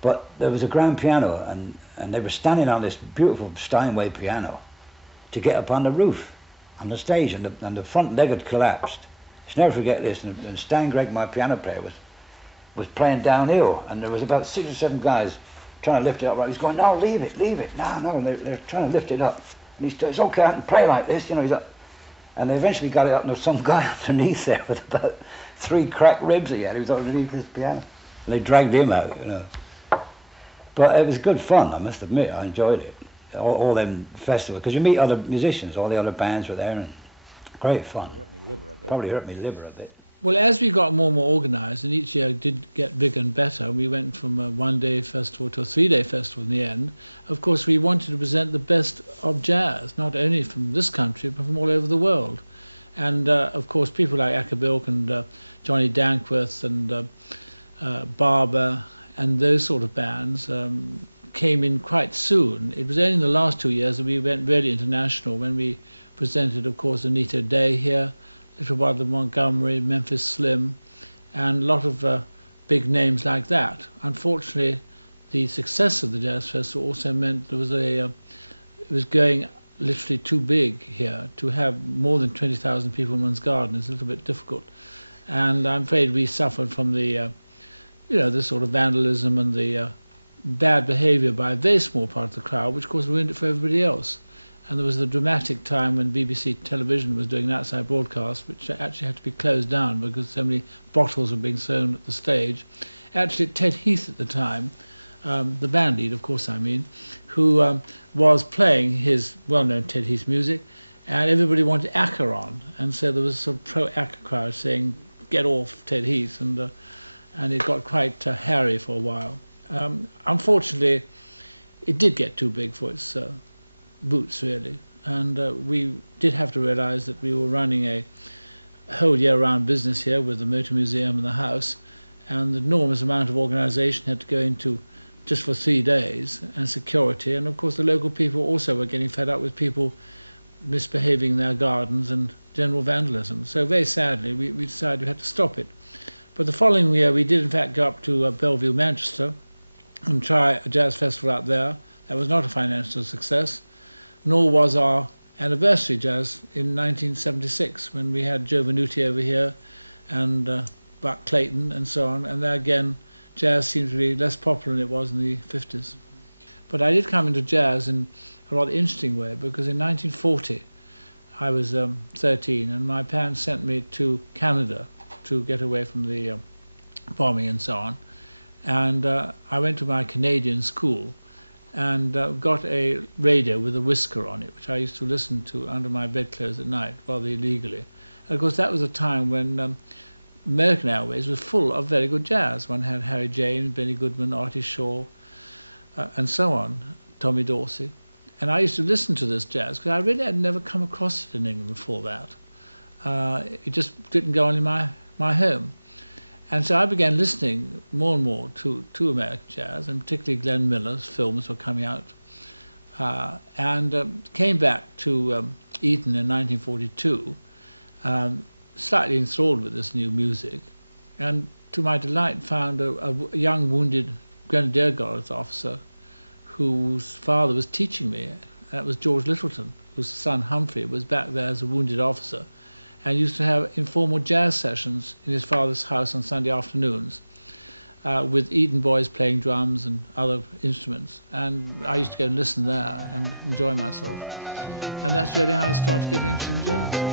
But there was a grand piano, and they were standing on this beautiful Steinway piano to get up on the roof, on the stage, and the front leg had collapsed. I'll never forget this, and Stan Gregg, my piano player, was playing downhill, and there was about 6 or 7 guys trying to lift it up. Right, he's going, no, leave it, no, and they're trying to lift it up. And he's, it's okay, I can play like this, you know. He's up. And they eventually got it up, and there was some guy underneath there with about 3 cracked ribs he had. He was underneath his piano, and they dragged him out, you know. But it was good fun, I must admit. I enjoyed it. all them festivals, because you meet other musicians, all the other bands were there, and great fun. Probably hurt me liver a bit. Well, as we got more and more organised, and each year did get bigger and better, we went from a one-day festival to a three-day festival in the end. Of course, we wanted to present the best of jazz, not only from this country, but from all over the world. And, of course, people like Acker Bilk and Johnny Dankworth and Barber and those sort of bands came in quite soon. It was only in the last 2 years that we went really international, when we presented, of course, Anita Day here, Little Brother Montgomery, Memphis Slim, and a lot of big names like that. Unfortunately, the success of the Jazz Festival also meant there was it was going literally too big here. To have more than 20,000 people in one's garden is a little bit difficult. And I'm afraid we suffered from the, the sort of vandalism and the bad behaviour by a very small part of the crowd, which of course ruined it for everybody else. And there was the dramatic time when BBC television was doing an outside broadcast, which actually had to be closed down because so many bottles were being thrown at the stage. Actually, Ted Heath at the time, the band lead, of course I mean, who was playing his well-known Ted Heath music, and everybody wanted Acker on. And so there was a sort of pro-Acker crowd saying, get off Ted Heath, and it got quite hairy for a while. Unfortunately, it did get too big for its boots, really, and we did have to realise that we were running a whole year-round business here with the Motor Museum and the house, and the enormous amount of organisation had to go into just for 3 days, and security, and of course the local people also were getting fed up with people misbehaving in their gardens and general vandalism. So very sadly we decided we had to stop it. But the following year we did in fact go up to Bellevue, Manchester, and try a jazz festival up there. That was not a financial success, nor was our anniversary jazz in 1976, when we had Joe Venuti over here and Buck Clayton and so on, and there again jazz seemed to be less popular than it was in the 50s. But I did come into jazz in a rather interesting way, because in 1940 I was 13 and my parents sent me to Canada to get away from the bombing and so on, and I went to my Canadian school and got a radio with a whisker on it, which I used to listen to under my bedclothes at night, rather illegally. And of course that was a time when American Airways was full of very good jazz. One had Harry James, Benny Goodman, Artie Shaw, and so on, Tommy Dorsey. And I used to listen to this jazz because I really had never come across it in England before that. It just didn't go on in my home. And so I began listening more and more to American jazz, and particularly Glenn Miller's films were coming out. And came back to Eton in 1942, slightly enthralled with this new music, and to my delight found a young wounded Grenadier Guards officer whose father was teaching me. That was George Littleton, whose son Humphrey was back there as a wounded officer, and used to have informal jazz sessions in his father's house on Sunday afternoons, with Eton boys playing drums and other instruments. And I used to go and listen there and enjoy myself. And that's really how I started getting interested in jazz.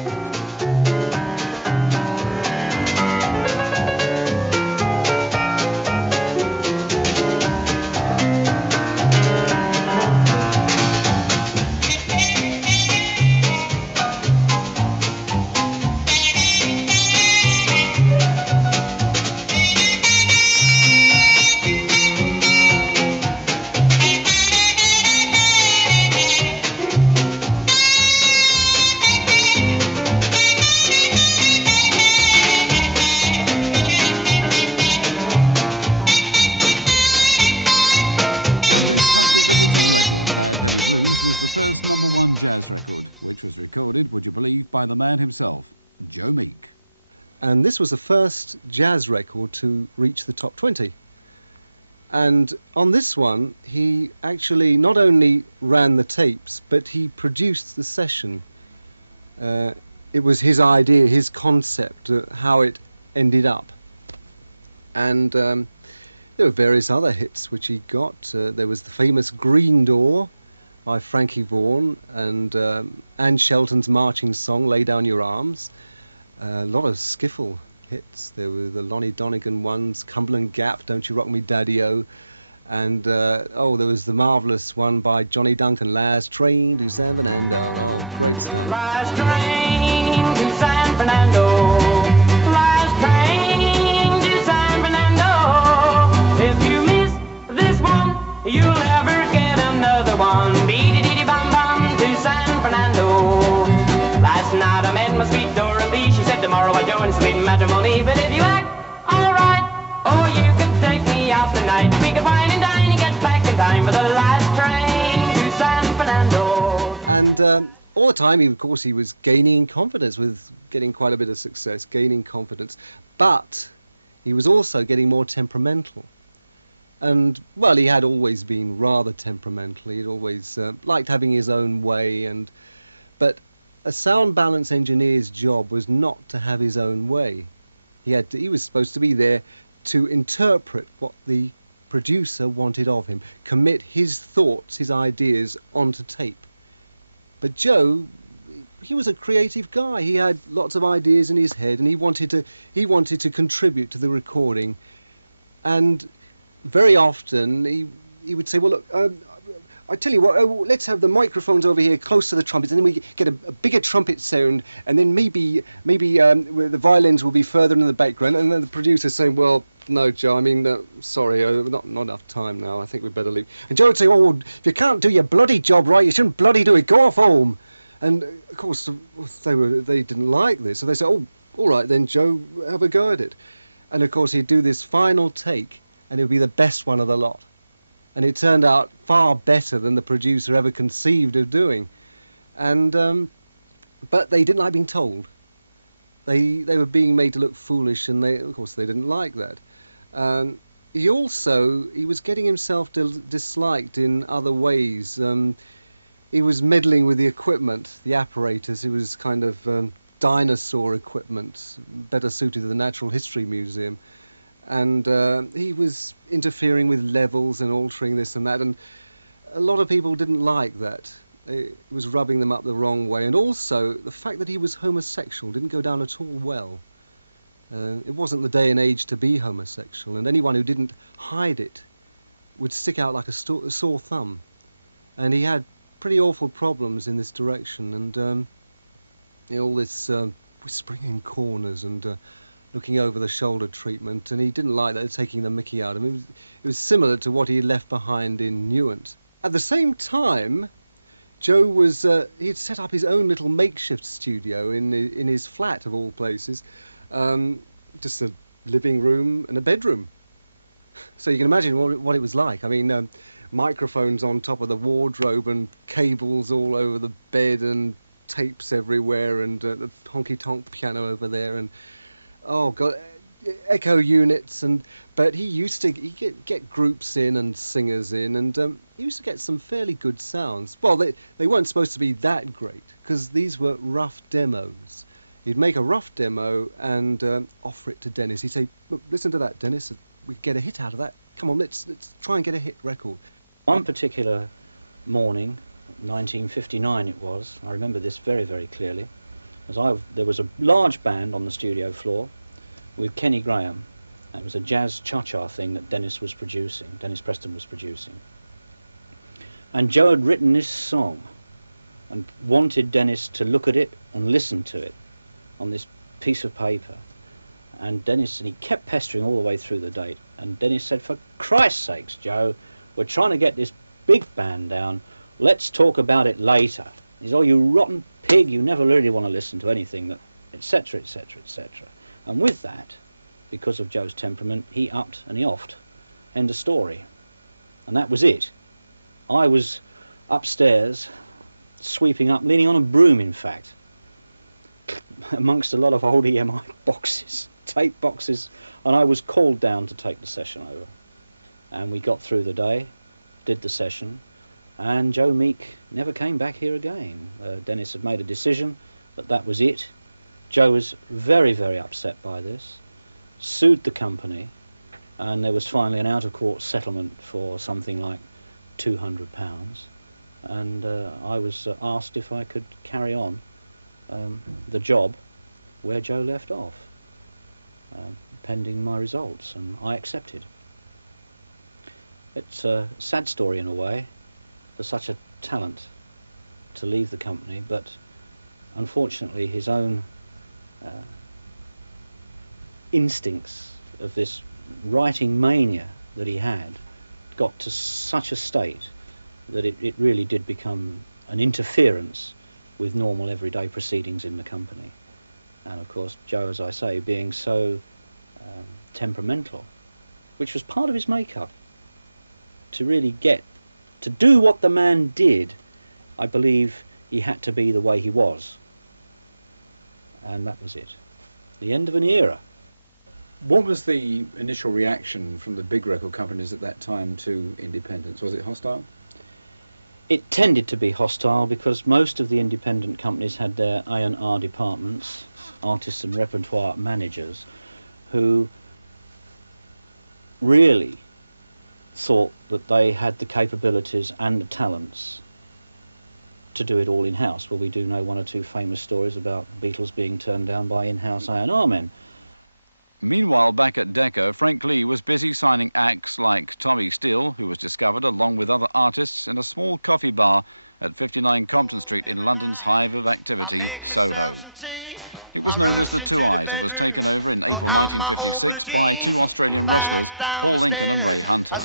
Was the first #1 jazz record, which was recorded, would you believe, by the man himself, Joe Meek. And this was the first jazz record to reach the top 20. And on this one, he actually not only ran the tapes, but he produced the session. It was his idea, his concept, how it ended up. And there were various other hits which he got. There was the famous Green Door by Frankie Vaughan, and Anne Shelton's marching song, Lay Down Your Arms. A lot of skiffle hits. There were the Lonnie Donegan ones, Cumberland Gap, Don't You Rock Me Daddy-O, And there was the marvellous one by Johnny Duncan, Last Train to San Fernando. Oh, great stuff. Last train to San Fernando. Last train to San Fernando. If you miss this one, you'll never get another one. Beady-dee-dee-bum-bum to San Fernando. Last night I met my sweet Dorothy. She said tomorrow we're doing sweet matrimony. But if you act alright, oh, you could take me out tonight. We could wine and dine and get back in time for the last train to San Fernando. And all the time, of course, he was gaining confidence, with getting quite a bit of success, gaining confidence. But he was also getting more temperamental. And, well, he had always been rather temperamental. He'd always liked having his own way. But a sound balance engineer's job was not to have his own way. He was supposed to be there to interpret what the producer wanted of him, commit his thoughts, his ideas onto tape. But Joe, he was a creative guy. He had lots of ideas in his head, and he wanted to contribute to the recording. And very often he would say, well, look, I tell you what, let's have the microphones over here close to the trumpets, and then we get a bigger trumpet sound, and then maybe the violins will be further in the background. And then the producer saying, well, no, Joe, I mean, sorry, not enough time now. I think we'd better leave. And Joe would say, oh, if you can't do your bloody job right, you shouldn't bloody do it. Go off home. And of course, they didn't like this, so they said, oh, all right then, Joe, have a go at it. And of course, he'd do this final take, and it would be the best one of the lot. And it turned out far better than the producer ever conceived of doing. And but they didn't like being told. They were being made to look foolish, and of course they didn't like that. He was getting himself disliked in other ways. He was meddling with the equipment, the apparatus. It was kind of dinosaur equipment, better suited to the Natural History Museum. And he was interfering with levels and altering this and that, and a lot of people didn't like that. It was rubbing them up the wrong way. And also, the fact that he was homosexual didn't go down at all well. It wasn't the day and age to be homosexual, and anyone who didn't hide it would stick out like a sore thumb. And he had pretty awful problems in this direction, and all this whispering in corners and looking over the shoulder treatment, and he didn't like that, taking the mickey out of him. It was similar to what he left behind in Newent. At the same time, Joe was he'd set up his own little makeshift studio in his flat, of all places, just a living room and a bedroom. So you can imagine what it was like. I mean, microphones on top of the wardrobe and cables all over the bed and tapes everywhere, and the honky-tonk piano over there, and oh God, echo units. But he used to get groups in and singers in, and he used to get some fairly good sounds. Well, they weren't supposed to be that great, because these were rough demos. He'd make a rough demo and offer it to Dennis. He'd say, look, listen to that, Dennis, we could get a hit out of that. Come on, let's try and get a hit record. One particular morning, 1959 it was, I remember this very, very clearly, there was a large band on the studio floor with Kenny Graham. It was a jazz cha-cha thing that Dennis Preston was producing. And Joe had written this song and wanted Dennis to look at it and listen to it on this piece of paper. And he kept pestering all the way through the date. And Dennis said, for Christ's sakes, Joe, we're trying to get this big band down. Let's talk about it later. He said, oh, you rotten pig, you never really want to listen to anything that, etc., etc., etc. And with that, because of Joe's temperament, he upped and he offed. End of story. And that was it. I was upstairs, sweeping up, leaning on a broom, in fact, amongst a lot of old EMI boxes, tape boxes, and I was called down to take the session over. And we got through the day, did the session, and Joe Meek never came back here again. Dennis had made a decision that was it. Joe was very, very upset by this, sued the company, and there was finally an out-of-court settlement for something like £200. And I was asked if I could carry on the job where Joe left off, pending my results, and I accepted. It's a sad story in a way, for such a talent to leave the company, but unfortunately his own instincts of this writing mania that he had got to such a state that it really did become an interference with normal everyday proceedings in the company. And of course Joe, as I say, being so temperamental, which was part of his makeup, to really get to do what the man did, I believe he had to be the way he was. And that was it. The end of an era. What was the initial reaction from the big record companies at that time to independence? Was it hostile? It tended to be hostile because most of the independent companies had their A&R departments, artists and repertoire managers, who really thought that they had the capabilities and the talents to do it all in-house. Well, we do know one or two famous stories about Beatles being turned down by in-house A&R men. Meanwhile, back at Decca, Frank Lee was busy signing acts like Tommy Steele, who was discovered along with other artists in a small coffee bar at 59 Compton Street in London's hive of activity, Soho. It was known as the Two Eyes and was taken over in April 1956 by two Australian wrestlers, Paul Lincoln and Ray Hunter.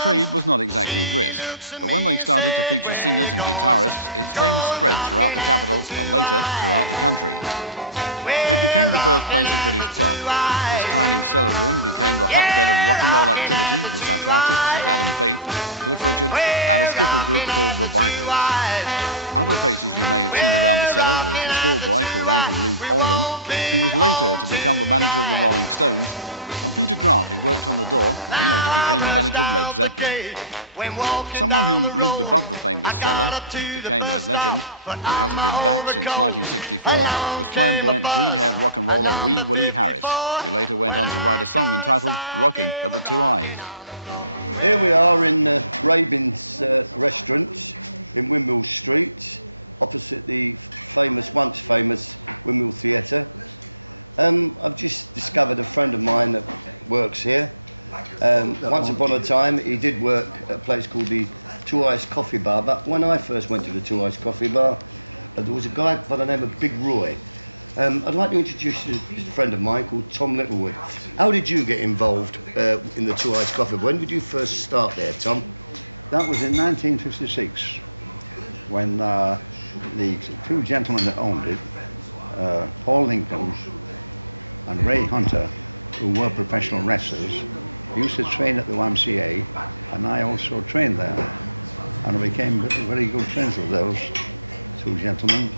Trade was not exactly brisk, but when they started to feature singers and guitarists, its fame spread throughout the capital and later throughout the country. It became the birthplace of British pop. This tiny cellar room became the hotbed of rock and roll activity with such artists as Adam Faith, Cliff Richard, and a skiffle group called the Vipers. Other faces you may have seen around the cellar was a schoolboy called Andrew Luke Alden, who was later to become the manager of the Rolling Stones, and Peter Grant, who worked on the door, and he later became the manager of Led Zeppelin. Someone who lived above the famous cellar and became a legend, who hasn't been back since 1964, was flamboyant green-haired rock and roller Wee Willie Harris, who later went on to write a song entitled Rocking at the Two Eyes. Here we are in Rabin's restaurant in Windmill Street, opposite the once famous Windmill Theatre. I've just discovered a friend of mine that works here. Once upon a time he did work at a place called the Two Eyes Coffee Bar, but when I first went to the Two Eyes Coffee Bar, there was a guy by the name of Big Roy. I'd like to introduce you to a friend of mine called Tom Littlewood. How did you get involved in the Two Eyes Coffee Bar? When did you first start there, Tom? That was in 1956, when the two gentlemen that owned it, Paul Lincoln and Ray Hunter, who were professional wrestlers, used to train at the YMCA, and I also trained there. And I became very good friends with those two gentlemen.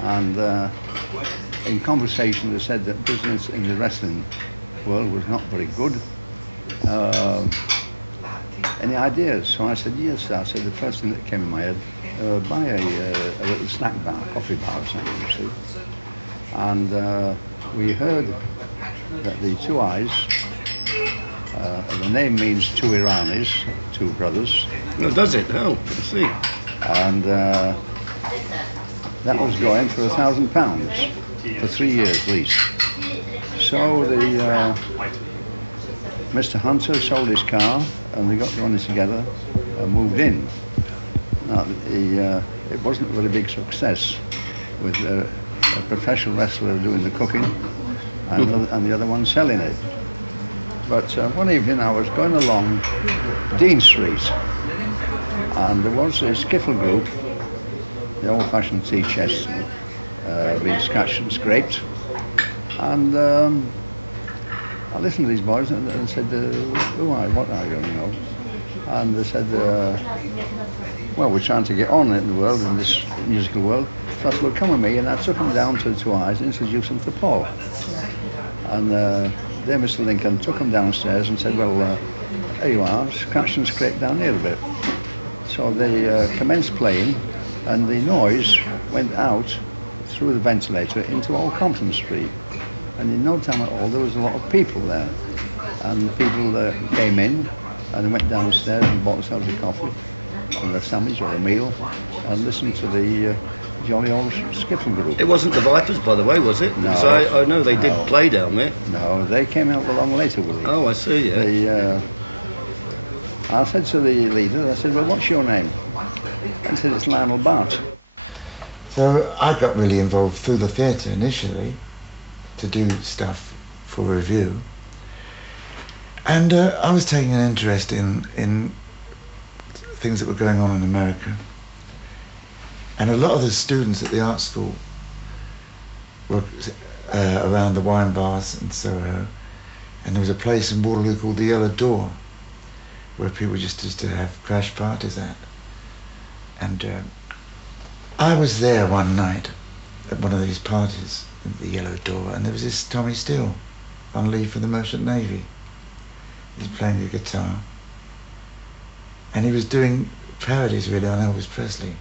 And in conversation, they said that business in the wrestling world was not very good. Any ideas? So I said, yes. I said, the first thing that came in my head, buy a little snack bar, coffee bar or something, you see. And we heard that the Two Eyes, the name means two Iranis, two brothers. No, does it? Oh, I see. And that was going for £1,000 for 3 years lease. So Mr. Hunter sold his car and they got the money together and moved in. Now, it wasn't a very big success with a professional wrestler doing the cooking and the other one selling it. But one evening I was going along Dean Street and there was a skiffle group, the old-fashioned tea chests being scratched and scraped, and I listened to these boys and said, who are you, what are you, you know? And they said, well, we're trying to get on in the world, in this musical world. So I said, well, come with me, and I took them down to the Two Eyes and introduced them to Paul. And there Mr. Lincoln took them downstairs and said, well, there you are, scratch and scrape down here a bit. So they commenced playing, and the noise went out through the ventilator into Old Compton Street. And in no time at all, there was a lot of people there. And people came in, and they went downstairs and bought themselves a coffee, and a sandwich or a meal, and listened to the jolly old skiffle group. It wasn't the Vipers, by the way, was it? No. Because I know they did play down there. No, they came out along later with it. Oh, I see, yeah. I said to the leader, I said, well, what's your name? And he said, it's Lionel Bart. So I got really involved through the theatre initially to do stuff for review. And I was taking an interest in things that were going on in America. And a lot of the students at the art school were around the wine bars in Soho. And there was a place in Waterloo called the Yellow Door, where people just used to have crash parties at. And I was there one night at one of these parties at the Yellow Door, and there was this Tommy Steele on leave from the Merchant Navy. He was playing the guitar. And he was doing parodies really on Elvis Presley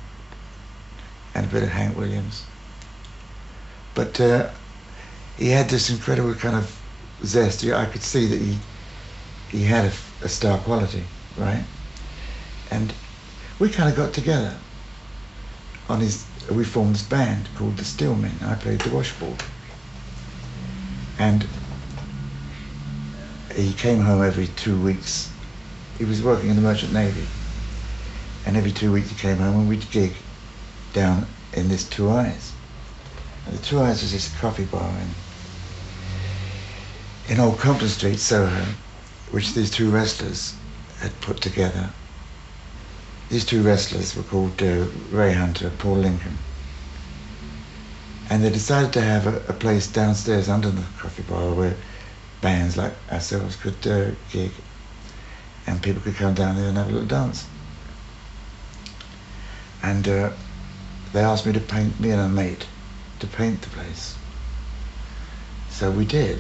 and a bit of Hank Williams. But he had this incredible kind of zest. I could see that he had a star quality, right? And we kind of got together on we formed this band called the Steelmen. I played the washboard. And he came home every 2 weeks. He was working in the Merchant Navy. And every 2 weeks he came home and we'd gig down in this Two Eyes. And the Two Eyes was this coffee bar in Old Compton Street, Soho, which these two wrestlers had put together. These two wrestlers were called Ray Hunter, Paul Lincoln. And they decided to have a place downstairs under the coffee bar where bands like ourselves could gig, and people could come down there and have a little dance. And they asked me and a mate, to paint the place. So we did,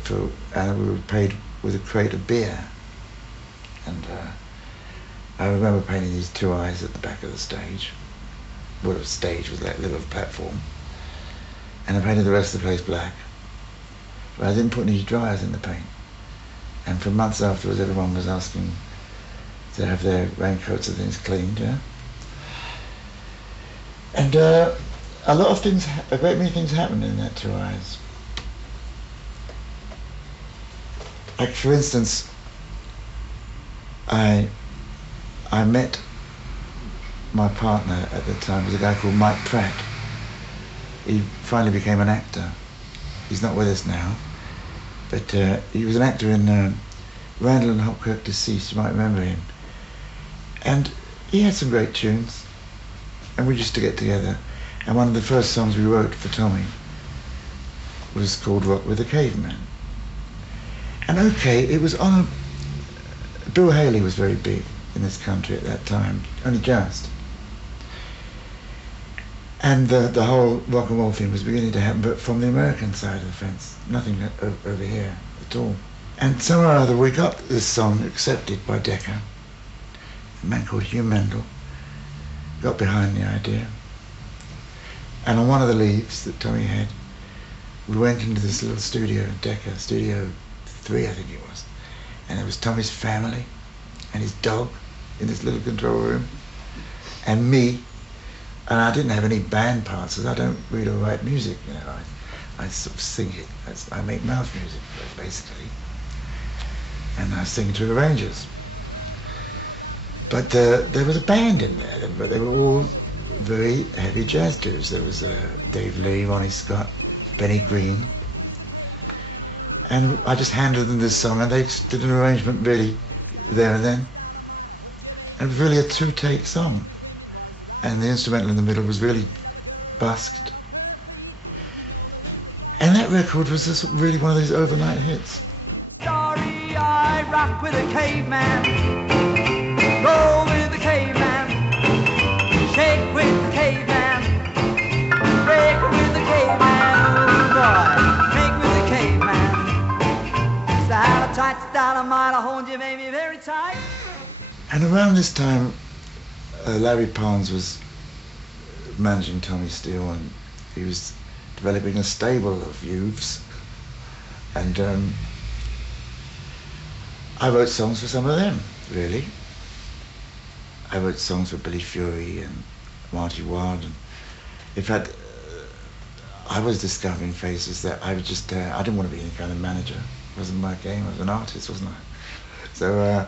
and we were paid with a crate of beer. And I remember painting these two eyes at the back of the stage. Well, the stage was like a little platform. And I painted the rest of the place black. But I didn't put any dryers in the paint. And for months afterwards, everyone was asking to have their raincoats and things cleaned, yeah? And a lot of things, a great many things happened in that Two Eyes. Like, for instance, I met my partner at the time, was a guy called Mike Pratt. He finally became an actor. He's not with us now, but he was an actor in Randall and Hopkirk Deceased, you might remember him. And he had some great tunes, and we used to get together. And one of the first songs we wrote for Tommy was called Rock with the Caveman. And okay, it was on Bill Haley was very big in this country at that time, only just. And the whole rock and roll thing was beginning to happen, but from the American side of the fence, nothing over here at all. And somehow or other we got this song accepted by Decca. A man called Hugh Mendel got behind the idea. And on one of the leaves that Tommy had, we went into this little studio, Decca, Studio 3 I think it was. And there was Tommy's family and his dog in this little control room. And me. And I didn't have any band parts because I don't read or write music, you know. I sort of sing it. I make mouth music, basically. And I sing to arrangers. But there was a band in there, but they were all very heavy jazz dudes. There was Dave Lee, Ronnie Scott, Benny Green. And I just handed them this song and they just did an arrangement really there and then. And it was really a two-take song. And the instrumental in the middle was really busked. And that record was just really one of those overnight hits. I rock with a caveman, roll with the caveman, shake with the caveman, break with the caveman, boy, make with the caveman. Style tight, style of mine, I hold you baby very tight. And around this time, Larry Parnes was managing Tommy Steele, and he was developing a stable of youths. And I wrote songs for some of them, really. I wrote songs for Billy Fury and Marty Ward. And in fact, I was discovering phases that I was just, I didn't want to be any kind of manager. It wasn't my game, I was an artist, wasn't I? So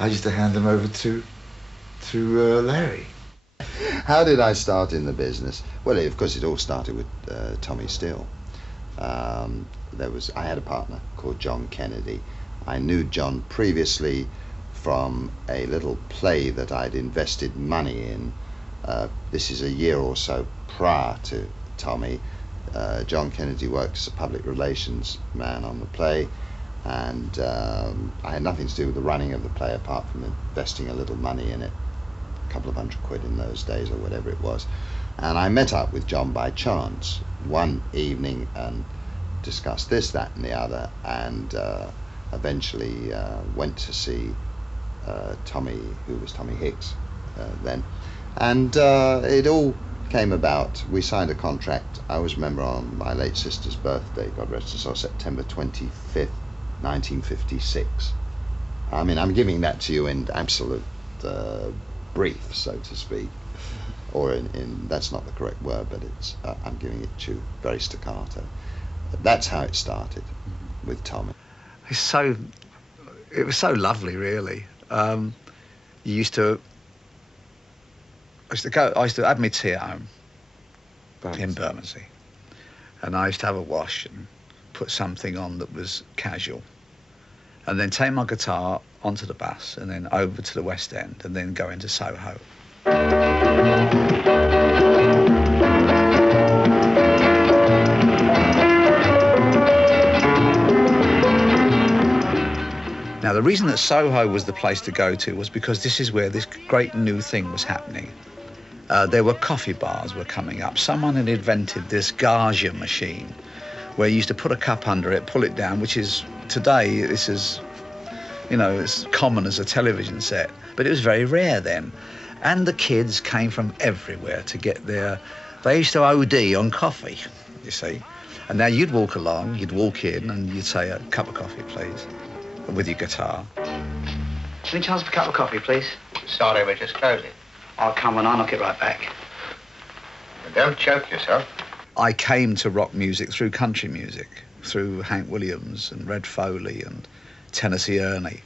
I used to hand them over to Larry. How did I start in the business? Well, of course, it all started with Tommy Steele. I had a partner called John Kennedy. I knew John previously from a little play that I'd invested money in. This is a year or so prior to Tommy. John Kennedy worked as a public relations man on the play, and I had nothing to do with the running of the play apart from investing a little money in it, a couple of £100 in those days or whatever it was. And I met up with John by chance one evening and discussed this, that and the other, and eventually went to see Tommy, who was Tommy Hicks then. And it all came about. We signed a contract. I always remember on my late sister's birthday, God rest her soul, September 25th, 1956. I mean, I'm giving that to you in absolute brief, so to speak. Or in that's not the correct word, but it's I'm giving it to you very staccato. But that's how it started with Tommy. It was so lovely, really. I used to have my tea at home in Bermondsey, and I used to have a wash and put something on that was casual, and then take my guitar onto the bus and then over to the West End and then go into Soho. Now, the reason that Soho was the place to go to was because this is where this great new thing was happening. There were coffee bars were coming up. Someone had invented this Gauge machine where you used to put a cup under it, pull it down, which is, today, this is, you know, as common as a television set, but it was very rare then. And the kids came from everywhere to get their, they used to OD on coffee, you see. And now you'd walk along, you'd walk in and you'd say, a cup of coffee, please, with your guitar. Any chance for a cup of coffee, please? Sorry, we just closed it. I'll come when I'll knock it right back. Don't choke yourself. I came to rock music through country music, through Hank Williams and Red Foley and Tennessee Ernie.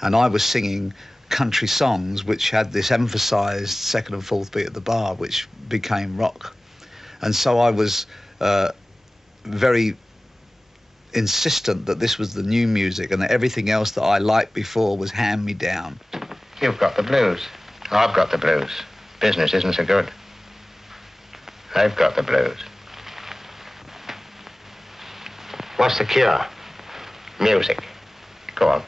And I was singing country songs which had this emphasised second and fourth beat at the bar, which became rock. And so I was very insistent that this was the new music and that everything else that I liked before was hand-me-down. You've got the blues. I've got the blues. Business isn't so good. I've got the blues. What's the cure? Music. Go on.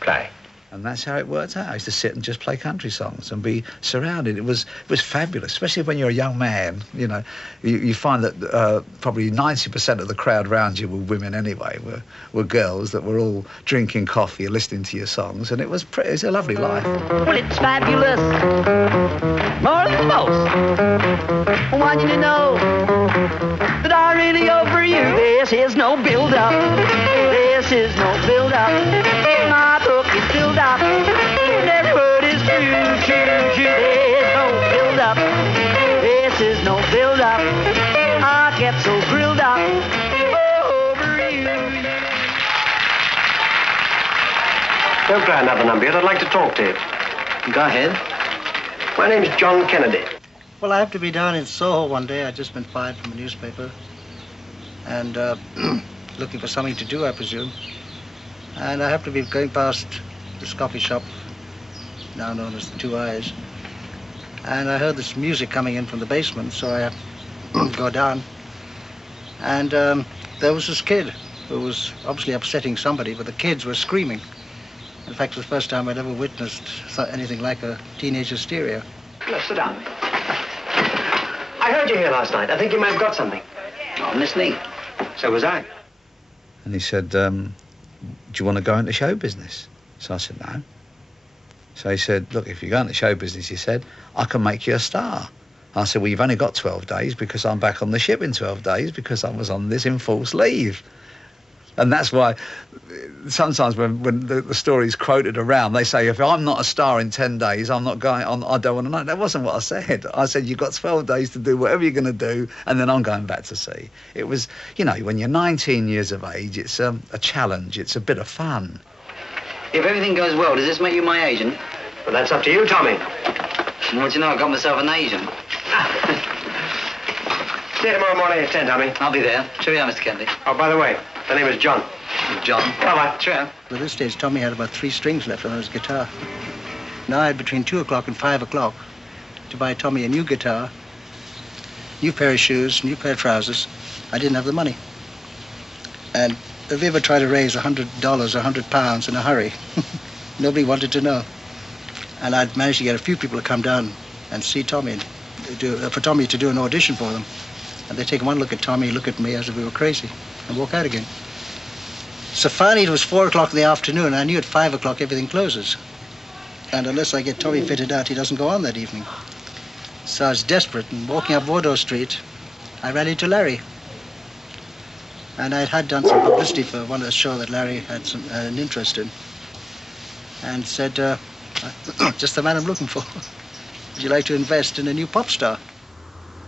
Play. And that's how it worked out. I used to sit and just play country songs and be surrounded. It was fabulous, especially when you're a young man. You know, you find that probably 90% of the crowd around you were women anyway, were girls that were all drinking coffee and listening to your songs, and it was a lovely life. Well, it's fabulous, more than most. I want you to know that I really over you. This is no build-up. This is no build-up. My book is filled up. Every word is true, true, true. There's no build-up. This is no build-up. I get so grilled up over you. Don't play another number yet. I'd like to talk to you. Go ahead. My name's John Kennedy. Well, I have to be down in Soho one day. I'd just been fired from a newspaper. And looking for something to do, I presume. And I have to be going past this coffee shop, now known as the Two Eyes. And I heard this music coming in from the basement, so I have to go down. And there was this kid who was obviously upsetting somebody, but the kids were screaming. In fact, it was the first time I'd ever witnessed anything like a teenage hysteria. Let's sit down. I heard you here last night. I think you might have got something. I'm listening. So was I. And he said, do you want to go into show business? So I said, no. So he said, look, if you go into show business, he said, I can make you a star. I said, well, you've only got 12 days because I'm back on the ship in 12 days because I was on this enforced leave. And that's why sometimes when the story's quoted around, they say, if I'm not a star in 10 days, I'm not going on, I don't want to know. That wasn't what I said. I said, you've got 12 days to do whatever you're going to do, and then I'm going back to sea. It was, you know, when you're 19 years of age, it's a challenge. It's a bit of fun. If everything goes well, does this make you my agent? Well, that's up to you, Tommy. Well, do you know, I got myself an agent. See you tomorrow morning at 10, Tommy. I'll be there. Cheerio, Mr. Kennedy. Oh, by the way, the name is John. John. Bye-bye. Cheerio. At this stage, Tommy had about 3 strings left on his guitar. Now I had between 2 o'clock and 5 o'clock to buy Tommy a new guitar, new pair of shoes, new pair of trousers. I didn't have the money. And if we ever tried to raise $100 or £100 in a hurry, nobody wanted to know. And I'd managed to get a few people to come down and see Tommy, and for Tommy to do an audition for them. And they take one look at Tommy, look at me as if we were crazy, and walk out again. So finally it was 4 o'clock in the afternoon, and I knew at 5 o'clock everything closes. And unless I get Tommy fitted out, he doesn't go on that evening. So I was desperate, and walking up Wardour Street, I ran into Larry. And had done some publicity for one of the show that Larry had an interest in. And said, just the man I'm looking for. Would you like to invest in a new pop star?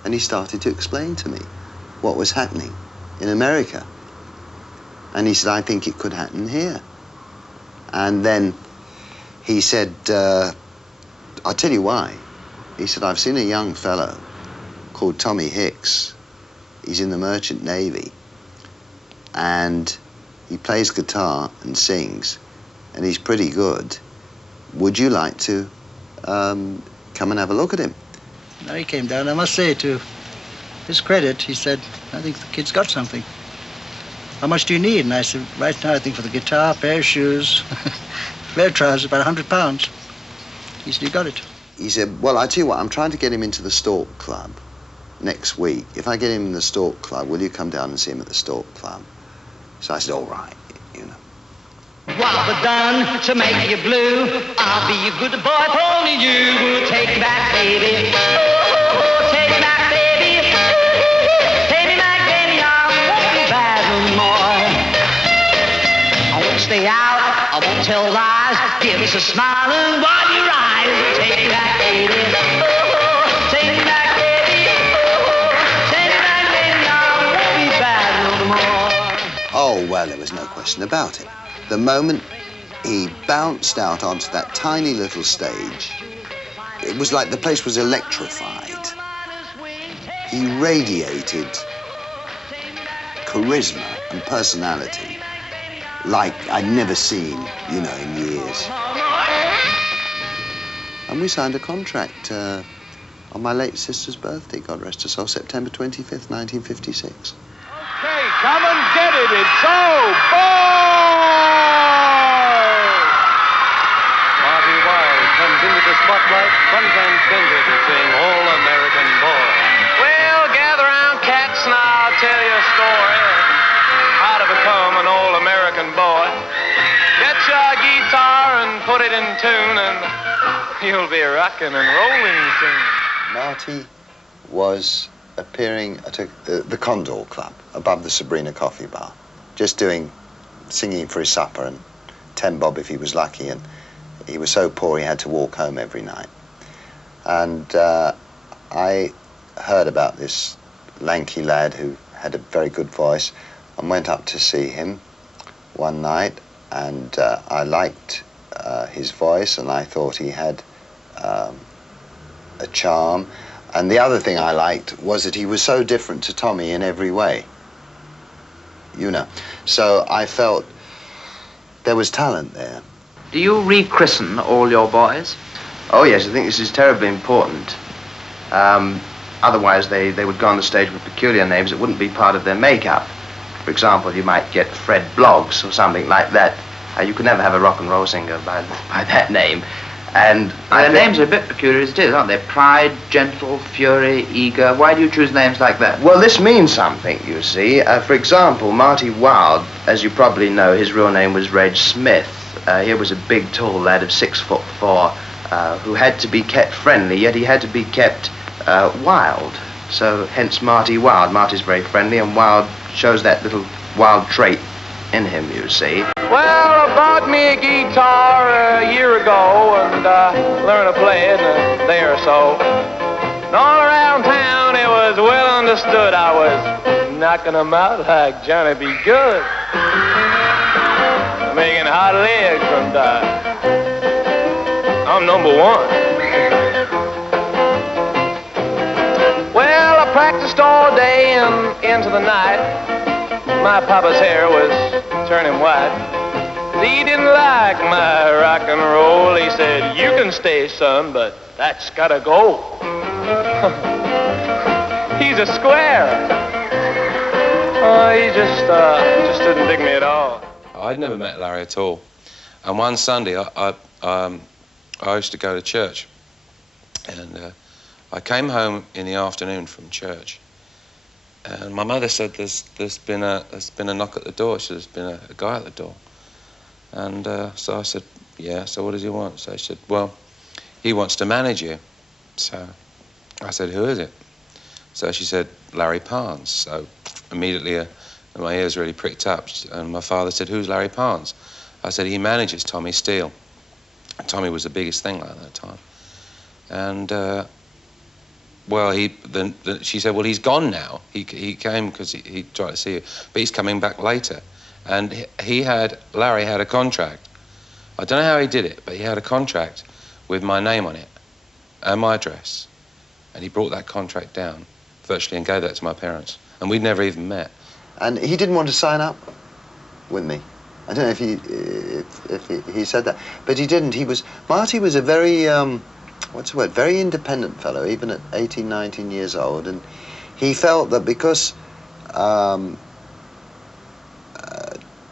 And he started to explain to me what was happening in America. And he said, I think it could happen here. And then he said, I'll tell you why. He said, I've seen a young fellow called Tommy Hicks. He's in the Merchant Navy. And he plays guitar and sings. And he's pretty good. Would you like to come and have a look at him? Now he came down. I must say, to his credit, he said, I think the kid's got something. How much do you need? And I said, right now, I think for the guitar, pair of shoes, pair of trousers, about £100. He said, you got it. He said, well, I tell you what, I'm trying to get him into the Stork Club next week. If I get him in the Stork Club, will you come down and see him at the Stork Club? So I said, all right, you know. What I've done to make you blue, I'll be a good boy for only you. Will take me back, baby. Oh, take me back, baby. Take me back, baby. I won't be bad no more. I won't stay out. I won't tell lies. Give us a smile and wipe your eyes. Take me back, baby. Oh, take me back, baby. Oh, take me back, baby. I won't be bad no more. Oh, well, there was no question about it. The moment he bounced out onto that tiny little stage, it was like the place was electrified. He radiated charisma and personality like I'd never seen, you know, in years. And we signed a contract on my late sister's birthday, God rest her soul, September 25th, 1956. Okay, come and get it. It's so boy! Marty Wilde comes into the spotlight, front and center to sing All American Boy. Well, gather round, cats, and I'll tell you a story how to become an All American Boy. Get your guitar and put it in tune, and you'll be rocking and rolling soon. Marty was appearing at the Condor Club above the Sabrina Coffee Bar, just singing for his supper and 10 bob if he was lucky, and he was so poor he had to walk home every night. And I heard about this lanky lad who had a very good voice and went up to see him one night, and I liked his voice, and I thought he had a charm. And the other thing I liked was that he was so different to Tommy in every way, you know. So I felt there was talent there. Do you rechristen all your boys? Oh, yes, I think this is terribly important. Otherwise, they would go on the stage with peculiar names that wouldn't be part of their makeup. For example, you might get Fred Bloggs or something like that. You could never have a rock and roll singer by that name. And their names are a bit peculiar as it is, aren't they? Pride, Gentle, Fury, Eager. Why do you choose names like that? Well, this means something, you see. For example, Marty Wilde, as you probably know, his real name was Reg Smith. He was a big, tall lad of 6'4", who had to be kept friendly, yet he had to be kept wild. So, hence Marty Wilde. Marty's very friendly, and Wilde shows that little wild trait in him, you see. Well, I bought me a guitar a year ago and learned to play it in a day or so. And all around town it was well understood I was knocking them out like Johnny B. Good. Making hot legs from and I'm number one. Well, I practiced all day and into the night. My papa's hair was turning white. He didn't like my rock and roll. He said, "You can stay, son, but that's gotta go." He's a square. He just didn't dig me at all. I'd never met Larry at all. And one Sunday, I used to go to church. And I came home in the afternoon from church. And my mother said, there's been a knock at the door. She said, there's been a guy at the door. And so I said, yeah, so what does he want? So she said, well, he wants to manage you. So I said, who is it? So she said, Larry Parnes. So immediately my ears really pricked up. And my father said, who's Larry Parnes? I said, he manages Tommy Steele. And Tommy was the biggest thing like that time. And well, she said, well, he's gone now. He came because he tried to see you, but he's coming back later. And Larry had a contract. I don't know how he did it, but he had a contract with my name on it and my address. And he brought that contract down virtually and gave that to my parents. And we'd never even met. And he didn't want to sign up with me. I don't know if he said that, but he didn't. Marty was a very, very independent fellow, even at 18, 19 years old. And he felt that because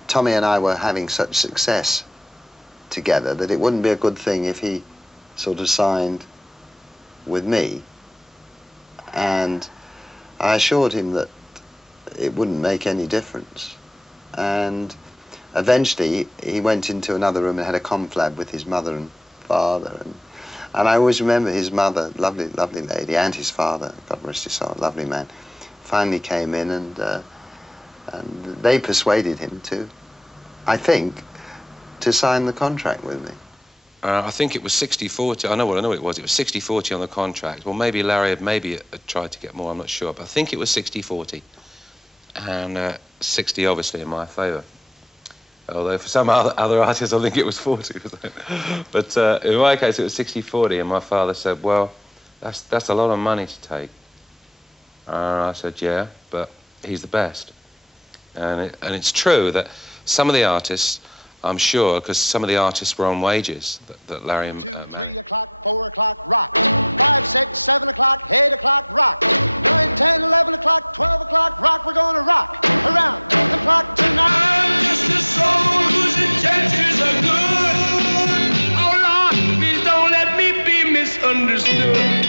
Tommy and I were having such success together, that it wouldn't be a good thing if he sort of signed with me. And I assured him that it wouldn't make any difference. And eventually he went into another room and had a confab with his mother and father. And I always remember his mother, lovely, lovely lady, and his father, God rest his soul, lovely man, finally came in and they persuaded him to, I think, to sign the contract with me. I think it was 60-40. I know what it was. It was 60-40 on the contract. Well, maybe Larry had tried to get more, I'm not sure. But I think it was 60-40. And 60 obviously in my favour. Although for some other artists, I think it was 40. But in my case, it was 60-40. And my father said, well, that's a lot of money to take. And I said, yeah, but he's the best. And it's true that some of the artists, I'm sure, because some of the artists were on wages that Larry and 2, 3 o'clock, 4 o'clock, rock. 5, 6, 7 o'clock, 8 o'clock, rock. 9, 10, 11 o'clock, 12 o'clock, rock. We're gonna rock around the clock tonight. I'm just a soul whose intentions are good. Oh Lord, please don't let me be misunderstood.